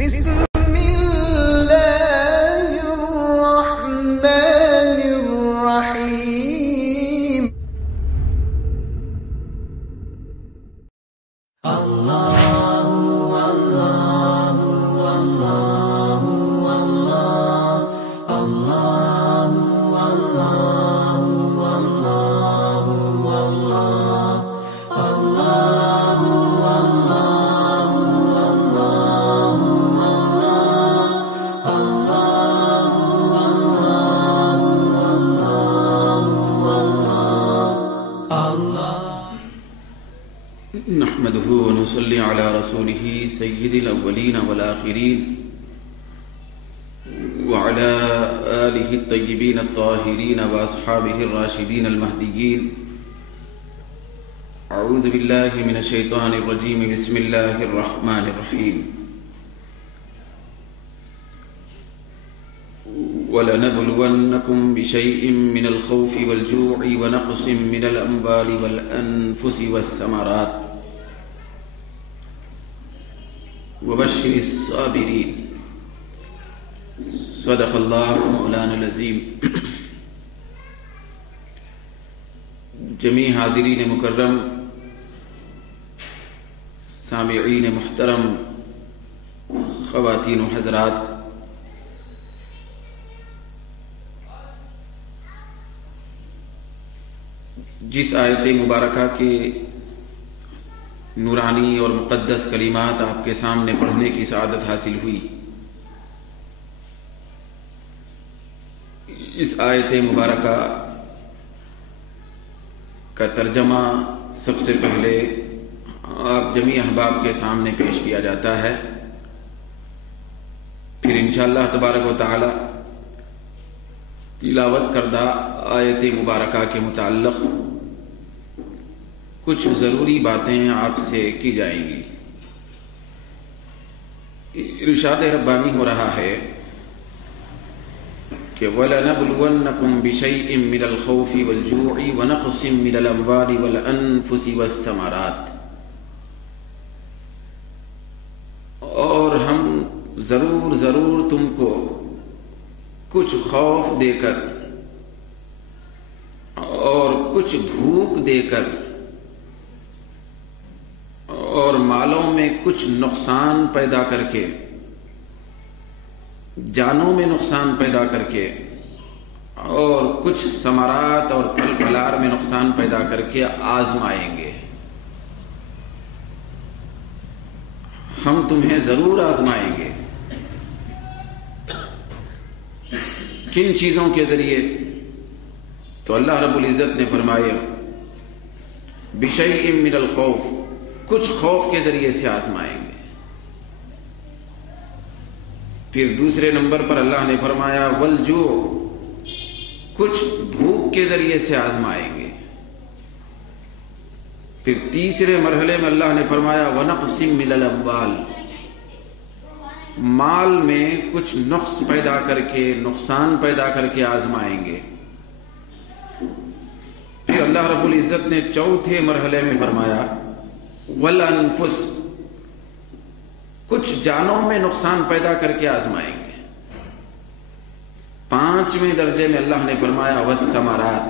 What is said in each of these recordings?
بسم الله الرحمن الرحيم. نحمده ونصلي على رسوله سيد الأولين والآخرين وعلى آله الطيبين الطاهرين وأصحابه الراشدين المهديين. أعوذ بالله من الشيطان الرجيم. بسم الله الرحمن الرحيم. وَلَنَبْلُوَنَّكُمْ بِشَيْءٍ مِّنَ الْخَوْفِ وَالْجُوعِ وَنَقْصٍ مِّنَ الْأَمْوَالِ وَالْأَنفُسِ وَالثَّمَرَاتِ وَبَشِّرِ الصَّابِرِينَ. صدق اللہ مولانا العظیم. جمیع حاضرین مکرم، سامعین محترم، خواتین و حضرات، جس آیت مبارکہ کے نورانی اور مقدس کلمات آپ کے سامنے پڑھنے کی سعادت حاصل ہوئی، اس آیت مبارکہ کا ترجمہ سب سے پہلے آپ جمیع احباب کے سامنے پیش کیا جاتا ہے. پھر انشاءاللہ تبارک و تعالی تلاوت کردہ آیت مبارکہ کے متعلق کچھ ضروری باتیں آپ سے کی جائیں گی. ارشاد ربانی ہو رہا ہے کہ وَلَنَبْلُوَنَّكُمْ بِشَيْءٍ مِّنَ الْخَوْفِ وَالْجُوعِ وَنَقْصٍ مِّنَ الْأَمْوَالِ وَالْأَنفُسِ وَالثَّمَرَاتِ. اور ہم ضرور تم کو کچھ خوف دے کر اور کچھ بھوک دے کر اور مالوں میں کچھ نقصان پیدا کر کے، جانوں میں نقصان پیدا کر کے، اور کچھ ثمرات اور پھل پھلار میں نقصان پیدا کر کے آزمائیں گے. ہم تمہیں ضرور آزمائیں گے. کن چیزوں کے ذریعے؟ تو اللہ رب العزت نے فرمایا بِشَيْءٍ مِّنَ الْخَوْفِ، کچھ خوف کے ذریعے سے آزمائیں گے. پھر دوسرے نمبر پر اللہ نے فرمایا وَالْجُوعِ، کچھ بھوک کے ذریعے سے آزمائیں گے. پھر تیسرے مرحلے میں اللہ نے فرمایا وَنَقْصٍ مِّنَ الْأَمْوَالِ، مال میں کچھ نقص پیدا کر کے، نقصان پیدا کر کے آزمائیں گے. پھر اللہ رب العزت نے چوتھے مرحلے میں فرمایا والانفس، کچھ جانوں میں نقصان پیدا کر کے آزمائیں گے. پانچویں درجے میں اللہ نے فرمایا والثمرات،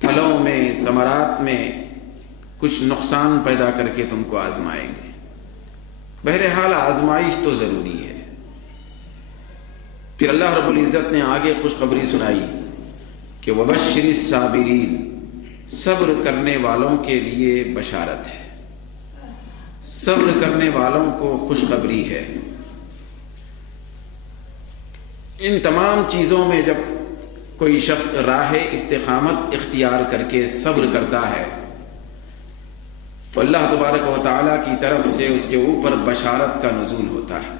پھلوں میں، ثمرات میں کچھ نقصان پیدا کر کے تم کو آزمائیں گے. بہرحال آزمائش تو ضروری ہے. پھر اللہ رب العزت نے آگے خوشخبری سنائی کہ وَبَشِّرِ الصَّابِرِينَ، صبر کرنے والوں کے لیے بشارت ہے، صبر کرنے والوں کو خوشخبری ہے. ان تمام چیزوں میں جب کوئی شخص راہ استقامت اختیار کر کے صبر کرتا ہے تو اللہ تبارک و تعالیٰ کی طرف سے اس کے اوپر بشارت کا نزول ہوتا ہے،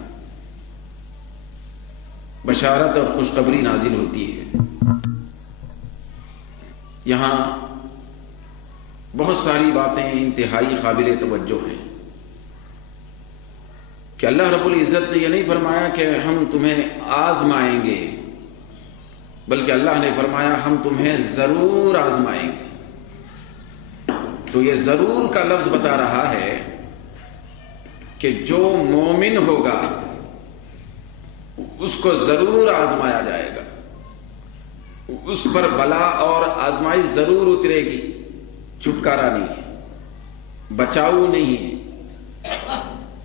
بشارت اور خوشخبری نازل ہوتی ہے. یہاں بہت ساری باتیں انتہائی قابل توجہ ہیں کہ اللہ رب العزت نے یہ نہیں فرمایا کہ ہم تمہیں آزمائیں گے، بلکہ اللہ نے فرمایا ہم تمہیں ضرور آزمائیں گے. تو یہ ضرور کا لفظ بتا رہا ہے کہ جو مومن ہوگا اس کو ضرور آزمایا جائے گا، اس پر بلا اور آزمائش ضرور اترے گی، چھٹکارا نہیں ہے، بچاؤ نہیں ہے،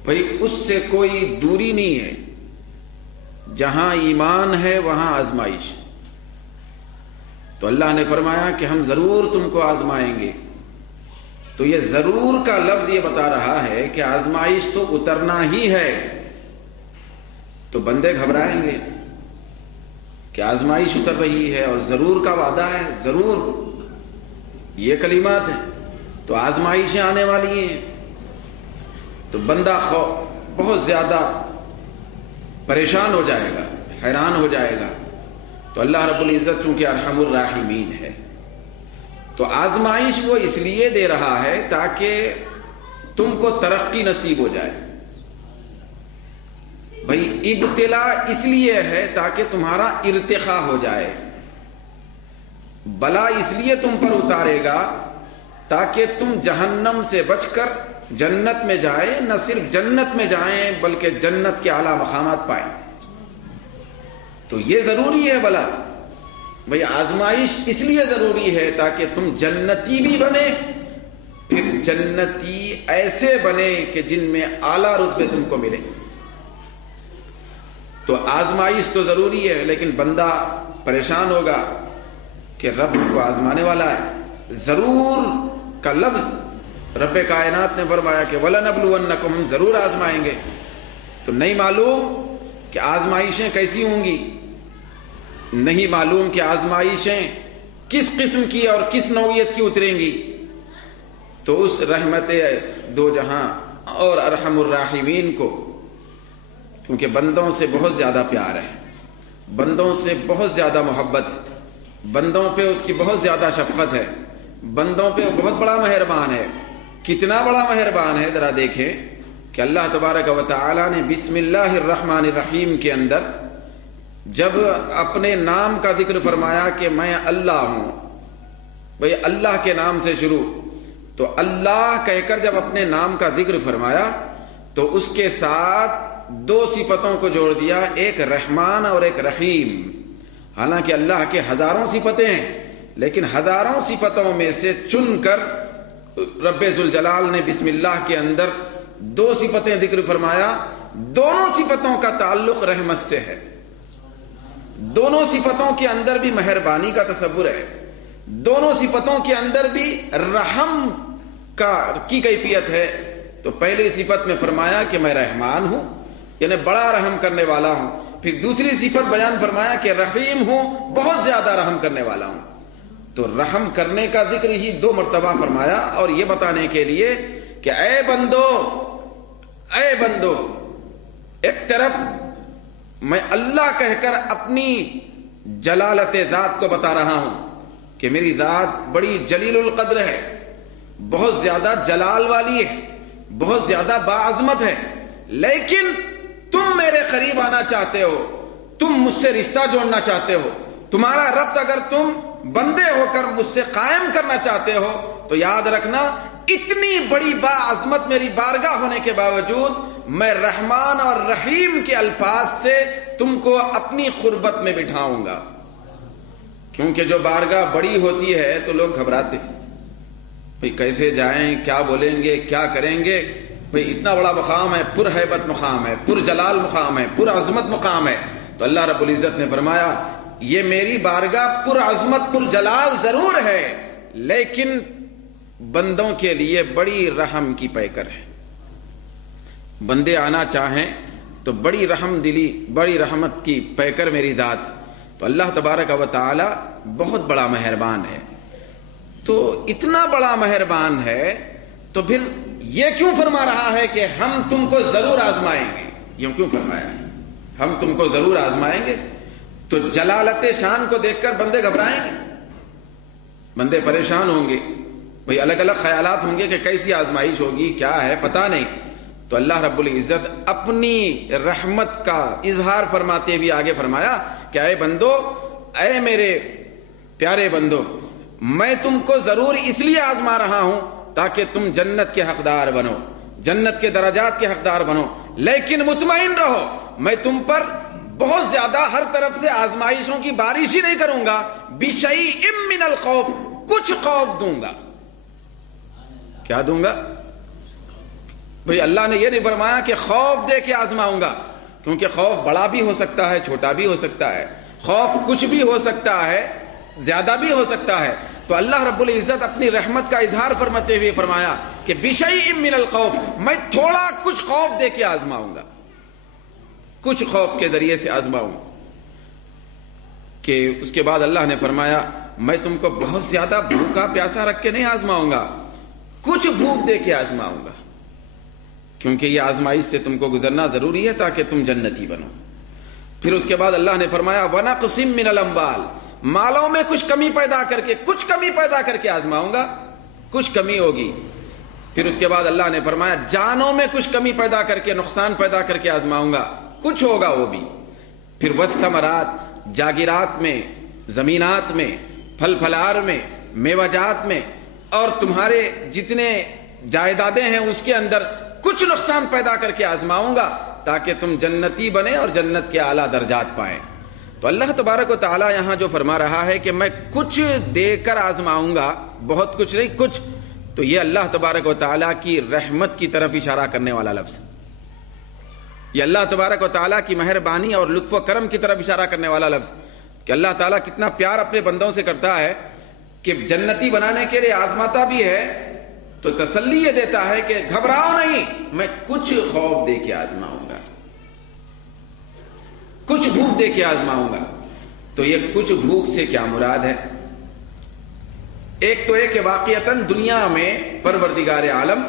بھائی اس سے کوئی دوری نہیں ہے۔ جہاں ایمان ہے وہاں آزمائش۔ تو اللہ نے فرمایا کہ ہم ضرور تم کو آزمائیں گے۔ تو یہ ضرور کا لفظ یہ بتا رہا ہے کہ آزمائش تو اترنا ہی ہے۔ تو بندے گھبرائیں گے کہ آزمائش اتر رہی ہے اور ضرور کا وعدہ ہے، ضرور یہ کلمات ہیں، تو آزمائشیں آنے والی ہیں۔ تو بندہ بہت زیادہ پریشان ہو جائے گا، حیران ہو جائے گا۔ تو اللہ رب العزت چونکہ ارحم الراحمین ہے، تو آزمائش وہ اس لیے دے رہا ہے تاکہ تم کو ترقی نصیب ہو جائے۔ بھائی ابتلا اس لیے ہے تاکہ تمہارا ارتقاء ہو جائے، بلا اس لیے تم پر اتارے گا تاکہ تم جہنم سے بچ کر جنت میں جائیں، نہ صرف جنت میں جائیں بلکہ جنت کے اعلیٰ مقامات پائیں۔ تو یہ ضروری ہے بلا، بھئی آزمائش اس لیے ضروری ہے تاکہ تم جنتی بھی بنے، پھر جنتی ایسے بنے کہ جن میں اعلیٰ رتبے تم کو ملے۔ تو آزمائش تو ضروری ہے، لیکن بندہ پریشان ہوگا کہ رب کو آزمانے والا ہے۔ ضرور کا لفظ رب کائنات نے فرمایا کہ وَلَنَبْلُوَنَّكُمْ، ہم ضرور آزمائیں گے۔ تو نہیں معلوم کہ آزمائشیں کیسی ہوں گی، نہیں معلوم کہ آزمائشیں کس قسم کی اور کس نوعیت کی اتریں گی۔ تو اس رحمت دو جہاں اور ارحم الراحمین کو، کیونکہ بندوں سے بہت زیادہ پیار ہے، بندوں سے بہت زیادہ محبت ہے، بندوں پہ اس کی بہت زیادہ شفقت ہے، بندوں پہ بہت بڑا مہربان ہے۔ کتنا بڑا مہربان ہے ذرا دیکھیں کہ اللہ تبارک و تعالی نے بسم اللہ الرحمن الرحیم کے اندر جب اپنے نام کا ذکر فرمایا کہ میں اللہ ہوں، بھئی اللہ کے نام سے شروع، تو اللہ کہہ کر جب اپنے نام کا ذکر فرمایا تو اس کے ساتھ دو صفتوں کو جوڑ دیا، ایک رحمان اور ایک رحیم۔ حالانکہ اللہ کے ہزاروں صفتیں ہیں، لیکن ہزاروں صفتوں میں سے چن کر رب ذوالجلال نے بسم اللہ کے اندر دو صفتیں ذکر فرمایا۔ دونوں صفتوں کا تعلق رحمت سے ہے، دونوں صفتوں کے اندر بھی مہربانی کا تصور ہے، دونوں صفتوں کے اندر بھی رحم کی کیفیت ہے۔ تو پہلی صفت میں فرمایا کہ میں رحمان ہوں، یعنی بڑا رحم کرنے والا ہوں۔ پھر دوسری صفت بیان فرمایا کہ رحیم ہوں، بہت زیادہ رحم کرنے والا ہوں۔ تو رحم کرنے کا ذکر ہی دو مرتبہ فرمایا، اور یہ بتانے کے لیے کہ اے بندو، اے بندو، ایک طرف میں اللہ کہہ کر اپنی جلالت ذات کو بتا رہا ہوں کہ میری ذات بڑی جلیل القدر ہے، بہت زیادہ جلال والی ہے، بہت زیادہ باعظمت ہے، لیکن تم میرے قریب آنا چاہتے ہو، تم مجھ سے رشتہ جوڑنا چاہتے ہو، تمہارا ربط اگر تم بندے ہو کر مجھ سے قائم کرنا چاہتے ہو تو یاد رکھنا اتنی بڑی باعظمت میری بارگاہ ہونے کے باوجود میں رحمان اور رحیم کے الفاظ سے تم کو اپنی قربت میں بٹھاؤں گا۔ کیونکہ جو بارگاہ بڑی ہوتی ہے تو لوگ گھبراتے ہیں، بھئی کیسے جائیں، کیا بولیں گے، کیا کریں گے، بھئی اتنا بڑا مقام ہے، پر ہیبت مقام ہے، پر جلال مقام ہے، پر عظمت مقام ہے۔ تو اللہ رب العزت نے فرمایا یہ میری بارگاہ پر عظمت پر جلال ضرور ہے، لیکن بندوں کے لیے بڑی رحم کی پیکر ہے۔ بندے آنا چاہیں تو بڑی رحم دلی، بڑی رحمت کی پیکر میری ذات۔ تو اللہ تبارک و تعالی بہت بڑا مہربان ہے۔ تو اتنا بڑا مہربان ہے تو پھر یہ کیوں فرما رہا ہے کہ ہم تم کو ضرور آزمائیں گے؟ یہ کیوں فرمایا ہے ہم تم کو ضرور آزمائیں گے؟ تو جلالت شان کو دیکھ کر بندے گھبرائیں گے، بندے پریشان ہوں گے، بھئی الگ الگ خیالات ہوں گے کہ کیسی آزمائش ہوگی، کیا ہے پتہ نہیں۔ تو اللہ رب العزت اپنی رحمت کا اظہار فرماتے ہوئے آگے فرمایا کہ اے بندو، اے میرے پیارے بندو، میں تم کو ضرور اس لیے آزما رہا ہوں تاکہ تم جنت کے حقدار بنو، جنت کے درجات کے حقدار بنو، لیکن مطمئن رہو میں تم پر بہت زیادہ ہر طرف سے آزمائشوں کی بارش ہی نہیں کروں گا، بِشَيْءٍ مِّنَ الْخَوْفِ، کچھ خوف دوں گا۔ کیا دوں گا بھئی؟ اللہ نے یہ نہیں فرمایا کہ خوف دے کے آزماؤں گا، کیونکہ خوف بڑا بھی ہو سکتا ہے، چھوٹا بھی ہو سکتا ہے، خوف کچھ بھی ہو سکتا ہے، زیادہ بھی ہو سکتا ہے۔ تو اللہ رب العزت اپنی رحمت کا اظہار فرماتے ہوئے فرمایا کہ بِشَيْءٍ مِّنَ الْخَوْفِ، میں تھوڑا کچھ خوف دے کے آزماؤں گا، کچھ خوف کے ذریعے سے آزماؤں۔ کہ اس کے بعد اللہ نے فرمایا میں تم کو بہت زیادہ بھوکا پیاسا رکھ کے نہیں آزماؤں گا، کچھ بھوک دے کے آزماؤں گا، کیونکہ یہ آزمائش سے تم کو گزرنا ضروری ہے تاکہ تم جنتی بنو۔ پھر اس کے بعد اللہ نے فرمایا وَنَقْصٍ مِّنَ الْأَمْوَالِ، مالوں میں کچھ کمی پیدا کر کے، کچھ کمی پیدا کر کے آزماؤں گا، کچھ کمی ہوگی۔ پھر اس کے بعد اللہ نے فرمایا جانوں میں کچھ کمی پیدا کر کے، نقصان پیدا کر کے آزماؤں گا، کچھ ہوگا وہ بھی۔ پھر وَالثَّمَرَاتِ، جاگیرات میں، زمینات میں، پھل پھلار میں، میوہ جات میں، اور تمہارے جتنے جائیدادیں ہیں اس کے اندر کچھ نقصان پیدا کر کے آزماؤں گا تاکہ تم جنتی بنے اور جنت کے اعلیٰ درجات پائیں۔ تو اللہ تبارک و تعالیٰ یہاں جو فرما رہا ہے کہ میں کچھ دے کر آزماؤں گا، بہت کچھ نہیں، کچھ، تو یہ اللہ تبارک و تعالیٰ کی رحمت کی طرف اشارہ کرنے والا لفظ ہے۔ یہ اللہ تبارک و تعالیٰ کی مہربانی اور لطف و کرم کی طرف اشارہ کرنے والا لفظ، کہ اللہ تعالیٰ کتنا پیار اپنے بندوں سے کرتا ہے کہ جنتی بنانے کے لیے آزماتا بھی ہے تو تسلی یہ دیتا ہے کہ گھبراؤ نہیں، میں کچھ خوف دے کے آزماؤں گا، کچھ بھوک دے کے آزماؤں گا۔ تو یہ کچھ بھوک سے کیا مراد ہے؟ ایک تو یہ کہ واقعتاً دنیا میں پروردگار عالم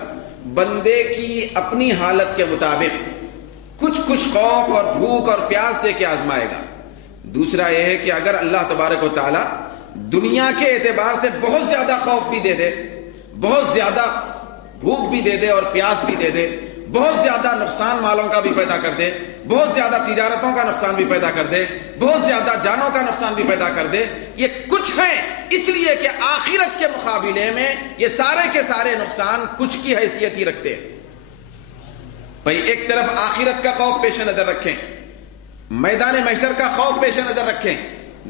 بندے کی اپنی حالت کے مطابق کچھ خوف اور بھوک اور پیاس دے کے آزمائے گا۔ دوسرا یہ ہے کہ اگر اللہ تبارک و تعالی دنیا کے اعتبار سے بہت زیادہ خوف بھی دے دے، بہت زیادہ بھوک بھی دے دے اور پیاس بھی دے دے، بہت زیادہ نقصان مالوں کا بھی پیدا کر دے، بہت زیادہ تجارتوں کا نقصان بھی پیدا کر دے، بہت زیادہ جانوں کا نقصان بھی پیدا کر دے، یہ کچھ ہیں اس لیے کہ آخرت کے مقابلے میں یہ سارے کے سارے نقصان کچھ کی حیثیت ہی رکھتے ہیں۔ بھئی ایک طرف آخرت کا خوف پیش نظر رکھیں، میدان محشر کا خوف پیش نظر رکھیں،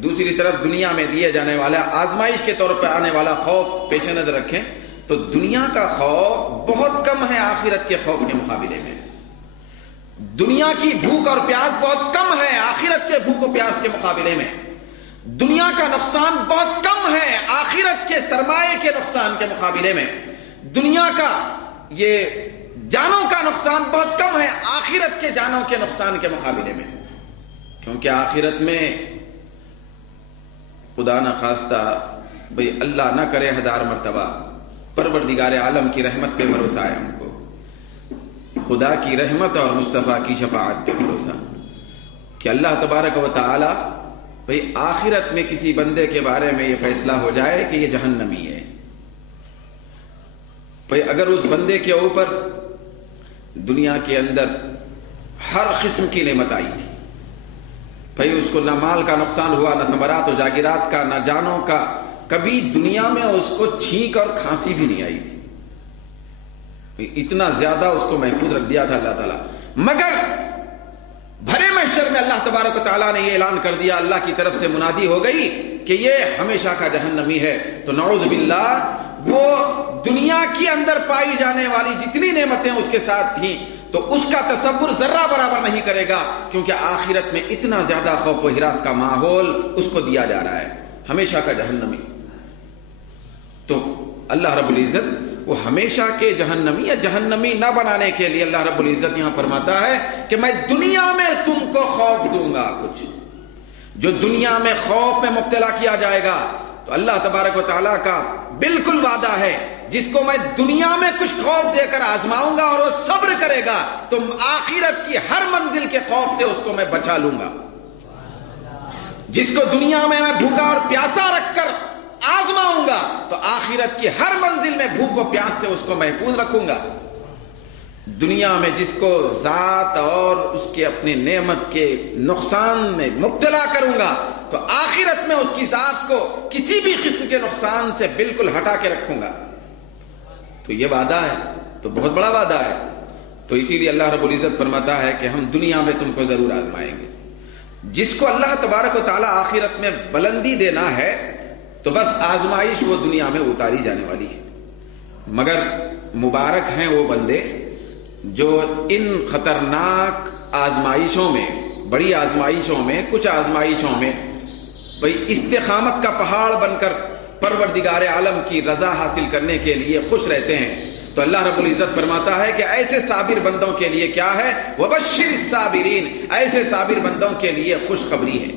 دوسری طرف دنیا میں دیے جانے والا آزمائش کے طور پر آنے والا خوف پیش نظر رکھیں، تو دنیا کا خوف بہت کم ہے آخرت کے خوف کے مقابلے میں۔ دنیا کی بھوک اور پیاس بہت کم ہے آخرت کے بھوک و پیاس کے مقابلے میں۔ دنیا کا نقصان بہت کم ہے آخرت کے سرمایے کے نقصان کے مقابلے میں۔ دنیا کا یہ جانوں کا نقصان بہت کم ہے آخرت کے جانوں کے نقصان کے مقابلے میں، کیونکہ آخرت میں خدا نہ خواستہ بھئی اللہ نہ کرے 1000 مرتبہ پروردگار عالم کی رحمت پہ بھروسہ ہے ہم کو، خدا کی رحمت اور مصطفیٰ کی شفاعت پہ بھروسہ، کہ اللہ تبارک و تعالی بھئی آخرت میں کسی بندے کے بارے میں یہ فیصلہ ہو جائے کہ یہ جہنمی ہے، بھئی اگر اس بندے کے اوپر دنیا کے اندر ہر قسم کی نعمت آئی تھی، بھئی اس کو نہ مال کا نقصان ہوا، نہ ثمرات و جاگیرات کا، نہ جانوں کا، کبھی دنیا میں اس کو چھینک اور کھانسی بھی نہیں آئی تھی، اتنا زیادہ اس کو محفوظ رکھ دیا تھا اللہ تعالیٰ۔ مگر بھرے محشر میں اللہ تبارک و تعالیٰ نے یہ اعلان کر دیا، اللہ کی طرف سے منادی ہو گئی کہ یہ ہمیشہ کا جہنمی ہے، تو نعوذ باللہ وہ دنیا کے اندر پائی جانے والی جتنی نعمتیں اس کے ساتھ تھیں تو اس کا تصور ذرہ برابر نہیں کرے گا، کیونکہ آخرت میں اتنا زیادہ خوف و ہراس کا ماحول اس کو دیا جا رہا ہے، ہمیشہ کا جہنمی۔ تو اللہ رب العزت وہ ہمیشہ کے جہنمی یا جہنمی نہ بنانے کے لیے اللہ رب العزت یہاں فرماتا ہے کہ میں دنیا میں تم کو خوف دوں گا، کچھ جو دنیا میں خوف میں مبتلا کیا جائے گا تو اللہ تبارک و تعالیٰ کا بالکل وعدہ ہے جس کو میں دنیا میں کچھ خوف دے کر آزماؤں گا اور وہ صبر کرے گا تو آخرت کی ہر منزل کے خوف سے اس کو میں بچا لوں گا۔ جس کو دنیا میں بھوکا اور پیاسا رکھ کر آزماؤں گا تو آخرت کی ہر منزل میں بھوک و پیاس سے اس کو محفوظ رکھوں گا۔ دنیا میں جس کو ذات اور اس کے اپنی نعمت کے نقصان میں مبتلا کروں گا تو آخرت میں اس کی ذات کو کسی بھی قسم کے نقصان سے بالکل ہٹا کے رکھوں گا۔ تو یہ وعدہ ہے، تو بہت بڑا وعدہ ہے۔ تو اسی لیے اللہ رب العزت فرماتا ہے کہ ہم دنیا میں تم کو ضرور آزمائیں گے. جس کو اللہ تبارک و تعالیٰ آخرت میں بلندی دینا ہے تو بس آزمائش وہ دنیا میں اتاری جانے والی ہے. مگر مبارک ہیں وہ بندے جو ان خطرناک آزمائشوں میں، بڑی آزمائشوں میں، کچھ آزمائشوں میں بھئی استقامت کا پہاڑ بن کر پروردگار عالم کی رضا حاصل کرنے کے لیے خوش رہتے ہیں. تو اللہ رب العزت فرماتا ہے کہ ایسے صابر بندوں کے لیے کیا ہے؟ وَبَشِّرِ الصَّابِرِينَ، ایسے صابر بندوں کے لیے خوشخبری ہے.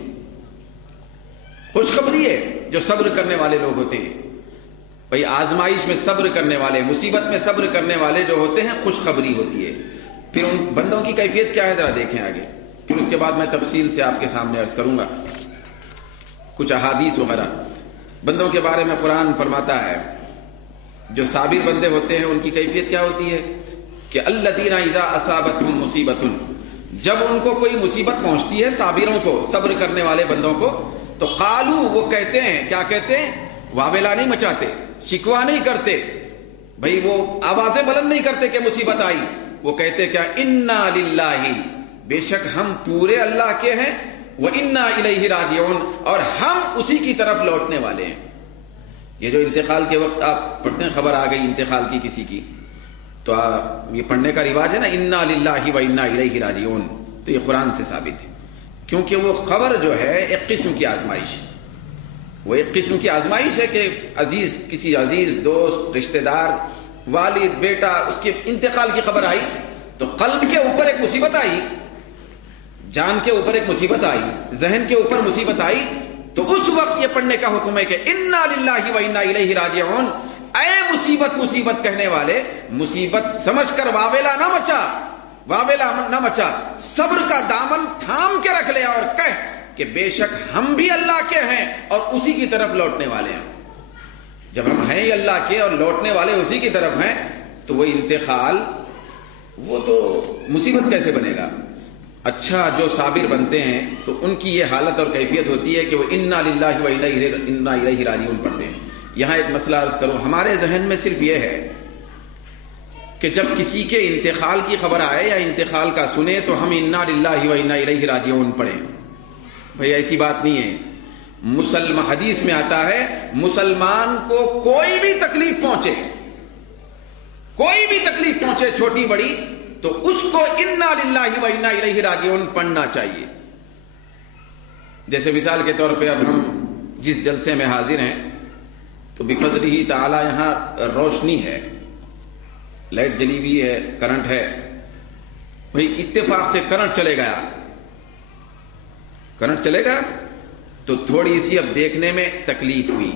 خوشخبری ہے جو صبر کرنے والے لوگ ہوتے ہیں. بھئی آزمائش میں صبر کرنے والے، مصیبت میں صبر کرنے والے جو ہوتے ہیں، خوشخبری ہوتی ہے. پھر ان بندوں کی کیفیت کیا ہے ذرا دیکھیں آگے، پھر اس کے بعد میں تفصیل سے آپ کے سامنے عرض کروں گا کچھ احادیث وغیرہ. بندوں کے بارے میں قرآن فرماتا ہے جو صابر بندے ہوتے ہیں ان کی کیفیت کیا ہوتی ہے کہ الذین اذا اصابتهم مصیبۃ، جب ان کو کوئی مصیبت پہنچتی ہے، صابروں کو، صبر کرنے والے بندوں کو، تو قالو، وہ کہتے ہیں، کیا کہتے ہیں؟ واویلا نہیں مچاتے، شکوا نہیں کرتے، بھئی وہ آوازیں بلند نہیں کرتے کہ مصیبت آئی. وہ کہتے کیا؟ انا للہ، بے شک ہم پورے اللہ کے ہیں، وَإِنَّا إِلَيْهِ رَاجِعُونَ، اور ہم اسی کی طرف لوٹنے والے ہیں. یہ جو انتقال کے وقت آپ پڑھتے ہیں، خبر آ گئی انتقال کی کسی کی، تو یہ پڑھنے کا رواج ہے نا، اِنَّا لِلَّهِ وَإِنَّا إِلَيْهِ رَاجِعُونَ، تو یہ قرآن سے ثابت ہے. کیونکہ وہ خبر جو ہے ایک قسم کی آزمائش ہے. وہ ایک قسم کی آزمائش ہے کہ عزیز، کسی عزیز دوست، رشتہ دار، والد، بیٹا، اس کے انتقال کی خبر آئی تو قلب کے اوپر ایک مصیبت آئی، جان کے اوپر ایک مصیبت آئی، ذہن کے اوپر مصیبت آئی، تو اس وقت یہ پڑھنے کا حکم ہے کہ انا للہ و انا الیہ راجعون. اے مصیبت مصیبت کہنے والے، مصیبت سمجھ کر واویلا نہ مچا، واویلا نہ مچا، صبر کا دامن تھام کے رکھ لے اور کہہ کہ بے شک ہم بھی اللہ کے ہیں اور اسی کی طرف لوٹنے والے ہیں. جب ہم ہیں ہی اللہ کے اور لوٹنے والے اسی کی طرف ہیں تو وہ انتقال، وہ تو مصیبت کیسے بنے گا؟ اچھا، جو صابر بنتے ہیں تو ان کی یہ حالت اور کیفیت ہوتی ہے کہ وہ انا للہ و انا الیہ راجعون پڑھتے ہیں. یہاں ایک مسئلہ عرض کروں، ہمارے ذہن میں صرف یہ ہے کہ جب کسی کے انتقال کی خبر آئے یا انتقال کا سنے تو ہم انا للہ و انا الیہ راجعون پڑھیں. بھئی ایسی بات نہیں ہے. حدیث میں آتا ہے مسلمان کو کوئی بھی تکلیف پہنچے، کوئی بھی تکلیف پہنچے چھوٹی بڑی، تو اس کو انا للہ و انا الیہ راجعون پڑھنا چاہیے. جیسے مثال کے طور پہ اب ہم جس جلسے میں حاضر ہیں تو بفضلہ تعالی یہاں روشنی ہے، لائٹ جلی ہوئی ہے، کرنٹ ہے. بھئی اتفاق سے کرنٹ چلے گیا، کرنٹ چلے گا تو تھوڑی سی اب دیکھنے میں تکلیف ہوئی.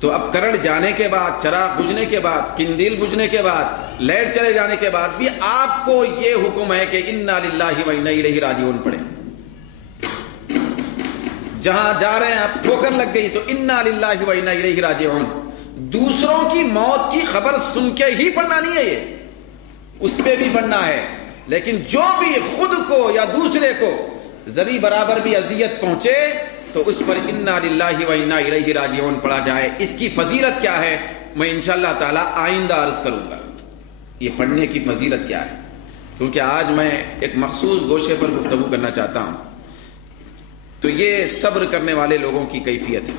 تو اب کرنٹ جانے کے بعد، چراغ بجھنے کے بعد، کندیل بجھنے کے بعد، لائٹ چلے جانے کے بعد بھی آپ کو یہ حکم ہے کہ انا للہ و انا الیہ راجعون پڑھیں. جہاں جا رہے ہیں آپ، ٹھوکر لگ گئی تو انا للہ و انا الیہ راجعون. دوسروں کی موت کی خبر سن کے ہی پڑھنا نہیں ہے، یہ اس پہ بھی پڑھنا ہے، لیکن جو بھی خود کو یا دوسرے کو ذری برابر بھی اذیت پہنچے تو اس پر انا للہ و انا الیہ راجعون پڑھا جائے. اس کی فضیلت کیا ہے میں انشاءاللہ تعالی آئندہ عرض کروں گا، یہ پڑھنے کی فضیلت کیا ہے، کیونکہ آج میں ایک مخصوص گوشے پر گفتگو کرنا چاہتا ہوں. تو یہ صبر کرنے والے لوگوں کی کیفیت ہے.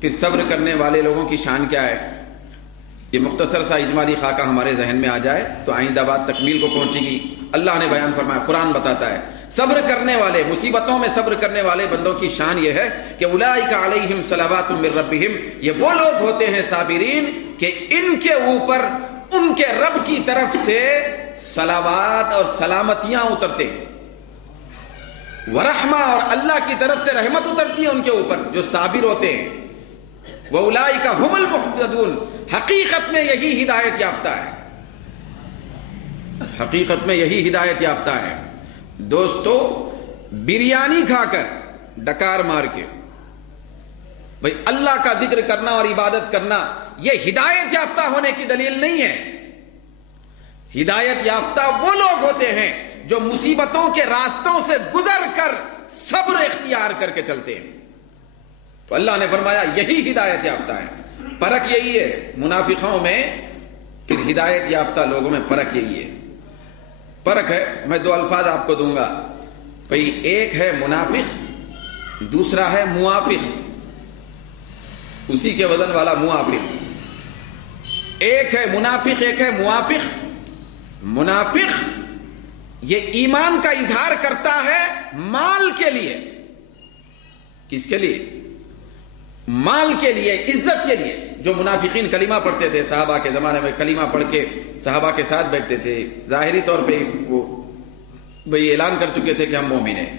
پھر صبر کرنے والے لوگوں کی شان کیا ہے، یہ مختصر سا اجمالی خاکہ ہمارے ذہن میں آ جائے تو آئندہ بات تکمیل کو پہنچے گی. اللہ نے بیان فرمایا، قرآن بتاتا ہے صبر کرنے والے، مصیبتوں میں صبر کرنے والے بندوں کی شان یہ ہے کہ اولئک علیہم صلوات من ربہم، یہ وہ لوگ ہوتے ہیں صابرین کہ ان کے اوپر ان کے رب کی طرف سے صلوات اور سلامتیاں اترتے ہیں، ورحمہ، اور اللہ کی طرف سے رحمت اترتی ہے ان کے اوپر جو صابر ہوتے ہیں. وَأُولَئِكَ هُمُ الْمُهْتَدُونَ، حقیقت میں یہی ہدایت یافتہ ہے، حقیقت میں یہی ہدایت یافتہ ہے. دوستو، بریانی کھا کر، ڈکار مار کے بھئی اللہ کا ذکر کرنا اور عبادت کرنا یہ ہدایت یافتہ ہونے کی دلیل نہیں ہے. ہدایت یافتہ وہ لوگ ہوتے ہیں جو مصیبتوں کے راستوں سے گزر کر صبر اختیار کر کے چلتے ہیں. تو اللہ نے فرمایا یہی ہدایت یافتہ ہے. فرق یہی ہے منافقوں میں، پھر ہدایت یافتہ لوگوں میں فرق یہی ہے. فرق ہے. میں دو الفاظ آپ کو دوں گا بھئی. ایک ہے منافق, دوسرا ہے موافق, اسی کے وزن والا موافق. ایک ہے منافق, ایک ہے موافق. منافق یہ ایمان کا اظہار کرتا ہے مال کے لیے. کس کے لیے؟ مال کے لیے, عزت کے لیے. جو منافقین کلمہ پڑھتے تھے صحابہ کے زمانے میں, کلمہ پڑھ کے صحابہ کے ساتھ بیٹھتے تھے, ظاہری طور پہ وہ بھئی اعلان کر چکے تھے کہ ہم مومن ہیں.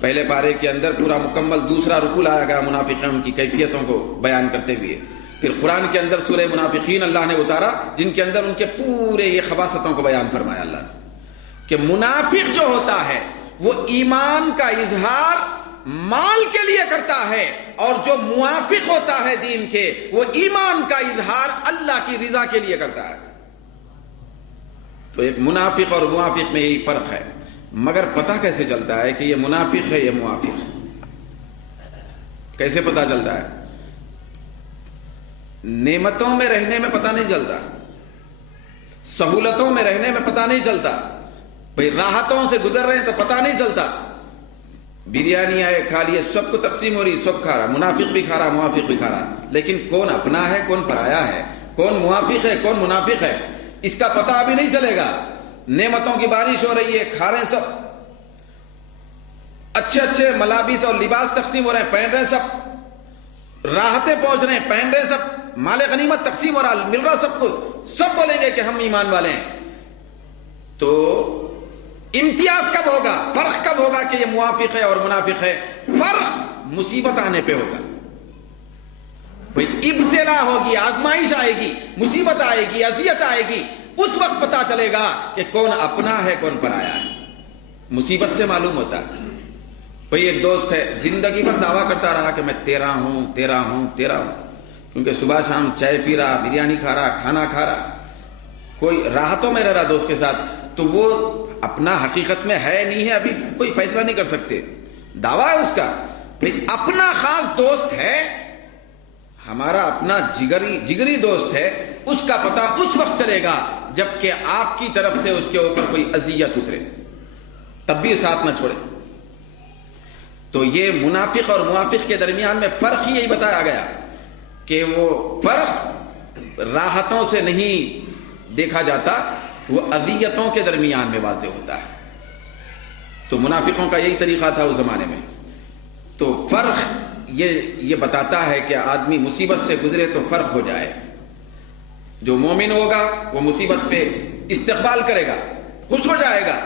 پہلے پارے کے اندر پورا مکمل دوسرا رکوع آیا گیا منافقین کی کیفیتوں کو بیان کرتے ہوئے. پھر قرآن کے اندر سورہ منافقین اللہ نے اتارا, جن کے اندر ان کے پورے یہ خباثتوں کو بیان فرمایا اللہ نے, کہ منافق جو ہوتا ہے وہ ایمان کا اظہار مال کے لیے کرتا ہے, اور جو موافق ہوتا ہے دین کے وہ ایمان کا اظہار اللہ کی رضا کے لیے کرتا ہے. تو ایک منافق اور موافق میں یہی فرق ہے. مگر پتہ کیسے چلتا ہے کہ یہ منافق ہے یہ موافق؟ کیسے پتہ چلتا ہے؟ نعمتوں میں رہنے میں پتہ نہیں چلتا, سہولتوں میں رہنے میں پتہ نہیں چلتا, بھئی راحتوں سے گزر رہے ہیں تو پتہ نہیں چلتا. بریانی آئے کھا لیے, سب کو تقسیم ہو رہی, سب کھا رہا, منافق بھی کھا رہا, موافق بھی کھا رہا, لیکن کون اپنا ہے کون پرایا ہے, کون موافق ہے کون منافق ہے, اس کا پتہ ابھی نہیں چلے گا. نعمتوں کی بارش ہو رہی ہے, کھا رہے ہیں سب, اچھے اچھے ملابس اور لباس تقسیم ہو رہے ہیں, پہن رہے ہیں سب, راحتیں پہنچ رہے ہیں, پہن رہے ہیں سب, مال غنیمت تقسیم ہو رہا, مل رہا سب کچھ, سب بولیں گے کہ ہم ایمان والے ہیں. تو امتیاز کب ہوگا, فرق کب ہوگا کہ یہ موافق ہے اور منافق ہے؟ فرق مصیبت آنے پہ ہوگا. بھئی ابتلا ہوگی, آزمائش آئے گی, مصیبت آئے گی, اذیت آئے گی, اس وقت پتا چلے گا کہ کون اپنا ہے کون پرایا ہے. مصیبت سے معلوم ہوتا ہے. بھئی ایک دوست ہے, زندگی بھر دعویٰ کرتا رہا کہ میں تیرا ہوں تیرا ہوں تیرا ہوں, کیونکہ صبح شام چائے پی رہا, بریانی کھا رہا, کھانا کھا رہا, کوئی راحتوں میں رہ رہا دوست کے ساتھ, تو وہ اپنا حقیقت میں ہے نہیں ہے, ابھی کوئی فیصلہ نہیں کر سکتے. دعویٰ ہے اس کا, بھئی اپنا خاص دوست ہے, ہمارا اپنا جگری دوست ہے, اس کا پتہ اس وقت چلے گا جبکہ آپ کی طرف سے اس کے اوپر کوئی اذیت اترے, تب بھی ساتھ نہ چھوڑے. تو یہ منافق اور موافق کے درمیان میں فرق ہی یہی بتایا گیا کہ وہ فرق راحتوں سے نہیں دیکھا جاتا, وہ اذیتوں کے درمیان میں واضح ہوتا ہے. تو منافقوں کا یہی طریقہ تھا اس زمانے میں. تو فرق یہ بتاتا ہے کہ آدمی مصیبت سے گزرے تو فرق ہو جائے. جو مومن ہوگا وہ مصیبت پہ استقبال کرے گا, خوش ہو جائے گا,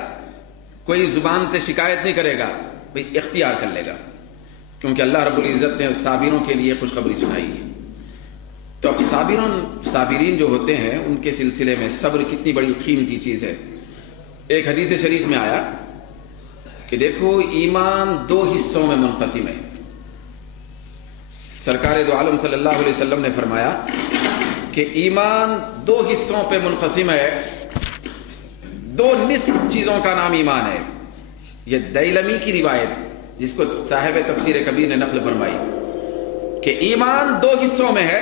کوئی زبان سے شکایت نہیں کرے گا, بھئی اختیار کر لے گا, کیونکہ اللہ رب العزت نے صابروں کے لیے خوشخبری سنائی ہے. تو اب صابرین جو ہوتے ہیں ان کے سلسلے میں صبر کتنی بڑی قیمتی چیز ہے. ایک حدیث شریف میں آیا کہ دیکھو ایمان دو حصوں میں منقسم ہے. سرکار دو عالم صلی اللہ علیہ وسلم نے فرمایا کہ ایمان دو حصوں پہ منقسم ہے, دو نصف چیزوں کا نام ایمان ہے. یہ دیلمی کی روایت جس کو صاحب تفسیر کبیر نے نقل فرمائی کہ ایمان دو حصوں میں ہے,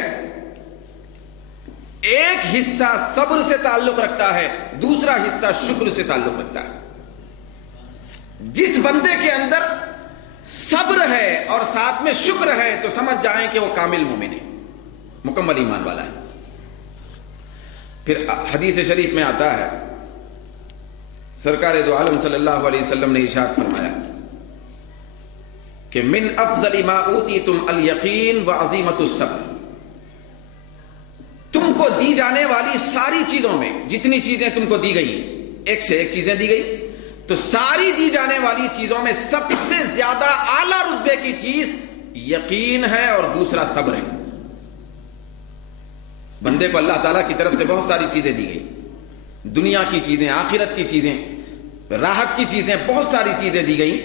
ایک حصہ صبر سے تعلق رکھتا ہے, دوسرا حصہ شکر سے تعلق رکھتا ہے. جس بندے کے اندر صبر ہے اور ساتھ میں شکر ہے تو سمجھ جائیں کہ وہ کامل مومن ہے, مکمل ایمان والا ہے. پھر حدیث شریف میں آتا ہے, سرکار دو عالم صلی اللہ علیہ وسلم نے ارشاد فرمایا کہ من افضل ما اوتیتم الیقین وعظیمۃ الصبر. تم کو دی جانے والی ساری چیزوں میں جتنی چیزیں تم کو دی گئی, ایک سے ایک چیزیں دی گئی, تو ساری دی جانے والی چیزوں میں سب سے زیادہ اعلیٰ رتبے کی چیز یقین ہے اور دوسرا صبر ہے. بندے کو اللہ تعالیٰ کی طرف سے بہت ساری چیزیں دی گئی, دنیا کی چیزیں, آخرت کی چیزیں, راحت کی چیزیں, بہت ساری چیزیں دی گئی.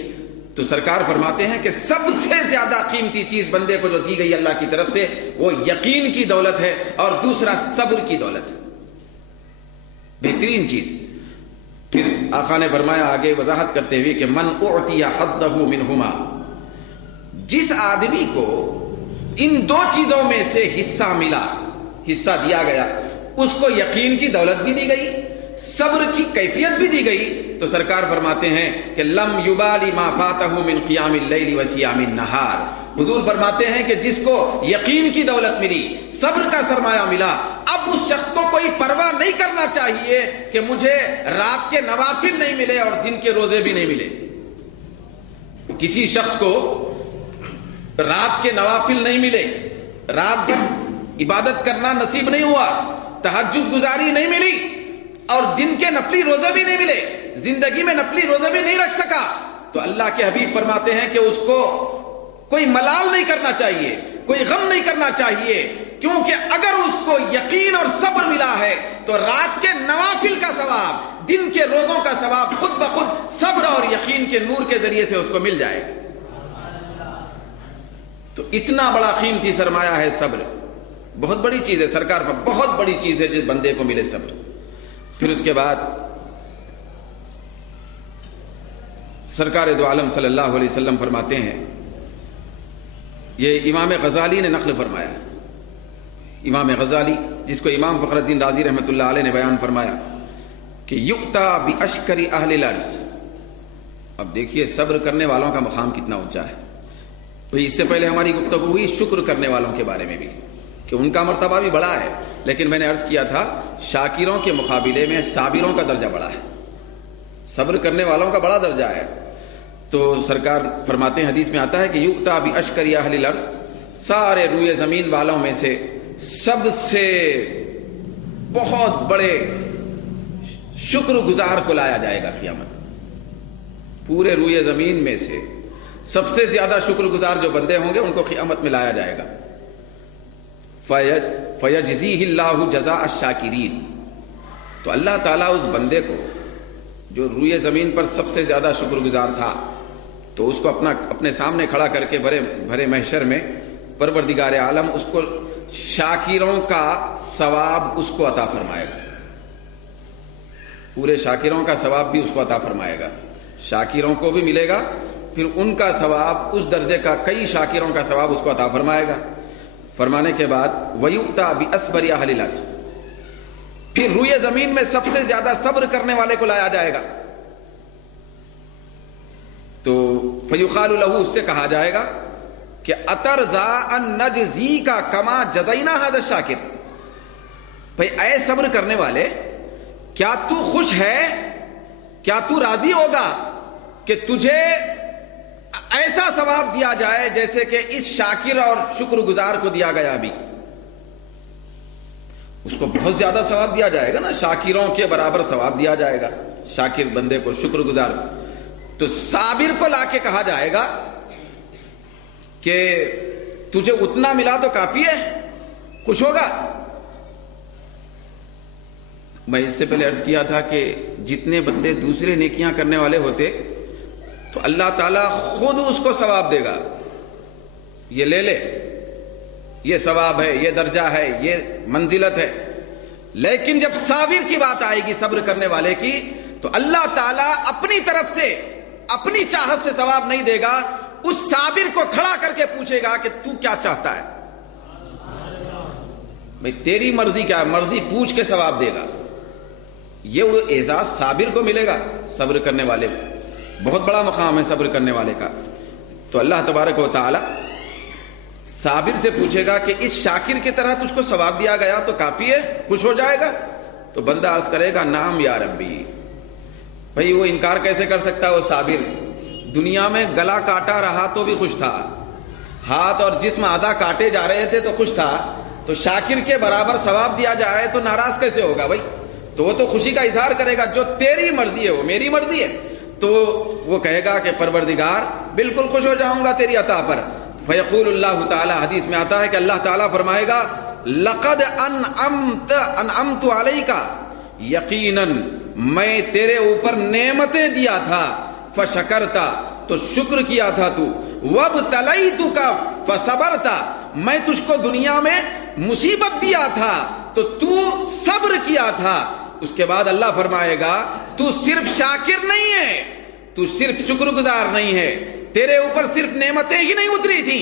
تو سرکار فرماتے ہیں کہ سب سے زیادہ قیمتی چیز بندے کو جو دی گئی اللہ کی طرف سے وہ یقین کی دولت ہے اور دوسرا صبر کی دولت ہے, بہترین چیز. پھر آقا نے فرمایا آگے وضاحت کرتے ہوئے کہ من اعطی حظہ منہما, جس آدمی کو ان دو چیزوں میں سے حصہ ملا, حصہ دیا گیا, اس کو یقین کی دولت بھی دی گئی, صبر کی کیفیت بھی دی گئی تو سرکار فرماتے ہیں کہ لم یبالی ما فاتہ من قیام اللیل و صیام النہار. حضور فرماتے ہیں کہ جس کو یقین کی دولت ملی، صبر کا سرمایہ ملا، اب اس شخص کو کوئی پرواہ نہیں کرنا چاہیے کہ مجھے رات کے نوافل نہیں ملے اور دن کے روزے بھی نہیں ملے. کسی شخص کو رات کے نوافل نہیں ملے، رات بھر عبادت کرنا نصیب نہیں ہوا، تہجد گزاری نہیں ملی اور دن کے نفلی روزے بھی نہیں ملے، زندگی میں نفلی روزے بھی نہیں رکھ سکا، تو اللہ کے حبیب فرماتے ہیں کہ اس کو کوئی ملال نہیں کرنا چاہیے، کوئی غم نہیں کرنا چاہیے، کیونکہ اگر اس کو یقین اور صبر ملا ہے تو رات کے نوافل کا ثواب، دن کے روزوں کا ثواب خود بخود صبر اور یقین کے نور کے ذریعے سے اس کو مل جائے. تو اتنا بڑا قیمتی سرمایہ ہے صبر، بہت بڑی چیز ہے سرکار پر، بہت بڑی چیز ہے جس بندے کو ملے صبر. پھر اس کے بعد سرکار دو عالم صلی اللہ علیہ وسلم فرماتے ہیں، یہ امام غزالی نے نقل فرمایا، امام غزالی جس کو امام فخر الدین رازی رحمۃ اللہ علیہ نے بیان فرمایا کہ یؤتا باشکر اہل الارض. اب دیکھیے صبر کرنے والوں کا مقام کتنا اونچا ہے. تو اس سے پہلے ہماری گفتگو ہوئی شکر کرنے والوں کے بارے میں بھی کہ ان کا مرتبہ بھی بڑا ہے، لیکن میں نے عرض کیا تھا شاکروں کے مقابلے میں صابروں کا درجہ بڑا ہے، صبر کرنے والوں کا بڑا درجہ ہے. تو سرکار فرماتے ہیں، حدیث میں آتا ہے کہ یؤتا باشکر اہل الارض، سارے روئے زمین والوں میں سے سب سے بہت بڑے شکر گزار کو لایا جائے گا قیامت. پورے روئے زمین میں سے سب سے زیادہ شکر گزار جو بندے ہوں گے ان کو قیامت میں لایا جائے گا. فَيَجْزِيهِ اللَّهُ جَزَاءَ الشَّاكِرِينَ. تو اللہ تعالیٰ اس بندے کو جو روئے زمین پر سب سے زیادہ شکر گزار تھا، تو اس کو اپنے سامنے کھڑا کر کے بھرے محشر میں پروردگار عالم اس کو شاکروں کا ثواب اس کو عطا فرمائے گا. پورے شاکروں کا ثواب بھی اس کو عطا فرمائے گا، شاکروں کو بھی ملے گا، پھر ان کا ثواب اس درجے کا کئی شاکروں کا ثواب اس کو عطا فرمائے گا. فرمانے کے بعد وَيُؤْتَى بِأَصْبَرِ أَهْلِ الْأَرْضِ، پھر روئے زمین میں سب سے زیادہ صبر کرنے والے کو لایا جائے گا. تو فَيُقَالُ لَهُ، اس سے کہا جائے گا کہ أَتَرْضَىٰ أَن نَّجْزِيكَ كَمَا جَزَيْنَا هَذَا الشَّاكِرَ. بھئی اے صبر کرنے والے، کیا تو خوش ہے، کیا تو راضی ہوگا کہ تجھے ایسا ثواب دیا جائے جیسے کہ اس شاکر اور شکر گزار کو دیا گیا؟ ابھی اس کو بہت زیادہ ثواب دیا جائے گا نا، شاکروں کے برابر ثواب دیا جائے گا شاکر بندے کو، شکر گزار. تو صابر کو لا کے کہا جائے گا کہ تجھے اتنا ملا تو کافی ہے، خوش ہوگا. میں اس سے پہلے عرض کیا تھا کہ جتنے بندے دوسرے نیکیاں کرنے والے ہوتے تو اللہ تعالیٰ خود اس کو ثواب دے گا، یہ لے لے، یہ ثواب ہے، یہ درجہ ہے، یہ منزلت ہے. لیکن جب صابر کی بات آئے گی، صبر کرنے والے کی، تو اللہ تعالیٰ اپنی طرف سے اپنی چاہت سے ثواب نہیں دے گا، اس صابر کو کھڑا کر کے پوچھے گا کہ تو کیا چاہتا ہے، بھئی تیری مرضی کیا ہے، مرضی پوچھ کے ثواب دے گا. یہ وہ اعزاز صابر کو ملے گا، صبر کرنے والے کو. بہت بڑا مقام ہے صبر کرنے والے کا. تو اللہ تبارک و تعالی صابر سے پوچھے گا کہ اس شاکر کی طرح تجھ کو ثواب دیا گیا تو کافی ہے، خوش ہو جائے گا؟ تو بندہ عرض کرے گا نعم یا ربی. بھئی وہ انکار کیسے کر سکتا ہے وہ صابر؟ دنیا میں گلا کاٹا رہا تو بھی خوش تھا، ہاتھ اور جسم آدھا کاٹے جا رہے تھے تو خوش تھا، تو شاکر کے برابر ثواب دیا جائے تو ناراض کیسے ہوگا بھائی؟ تو وہ تو خوشی کا اظہار کرے گا، جو تیری مرضی ہے وہ میری مرضی ہے. تو وہ کہے گا کہ پروردگار بالکل خوش ہو جاؤں گا تیری عطا پر. فیقول اللہ تعالی، حدیث میں آتا ہے کہ اللہ تعالیٰ فرمائے گا لقد انعمت علیک، یقیناً میں تیرے اوپر نعمتیں دیا تھا، فشکرتا تو شکر کیا تھا تو، وابتلیتک فصبرتا میں تجھ کو دنیا میں مصیبت دیا تھا تو تو صبر کیا تھا. اس کے بعد اللہ فرمائے گا تو صرف شاکر نہیں ہے، تو صرف شکر گزار نہیں ہے، تیرے اوپر صرف نعمتیں ہی نہیں اتری تھی،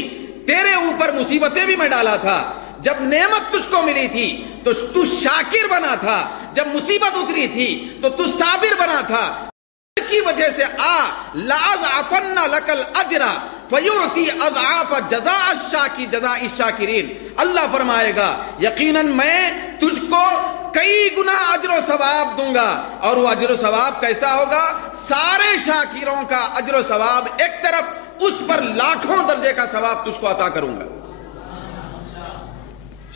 تیرے اوپر مصیبتیں بھی میں ڈالا تھا. جب نعمت تجھ کو ملی تھی تو تو شاکر بنا تھا، جب مصیبت اتری تھی تو تو صابر بنا تھا کی وجہ سے لَأَضْعَفَنَّ لَكَ الْأَجْرَ فَيُعْتِي أَضْعَافَ جَزَاءِ الشَّاكِرِينَ۔ اللہ فرمائے گا یقیناً میں تجھ کو کئی گنا اجر و ثواب دوں گا، اور وہ اجر و ثواب کیسا ہوگا؟ سارے شاکروں کا اجر و ثواب ایک طرف، اس پر لاکھوں درجے کا ثواب تجھ کو عطا کروں گا۔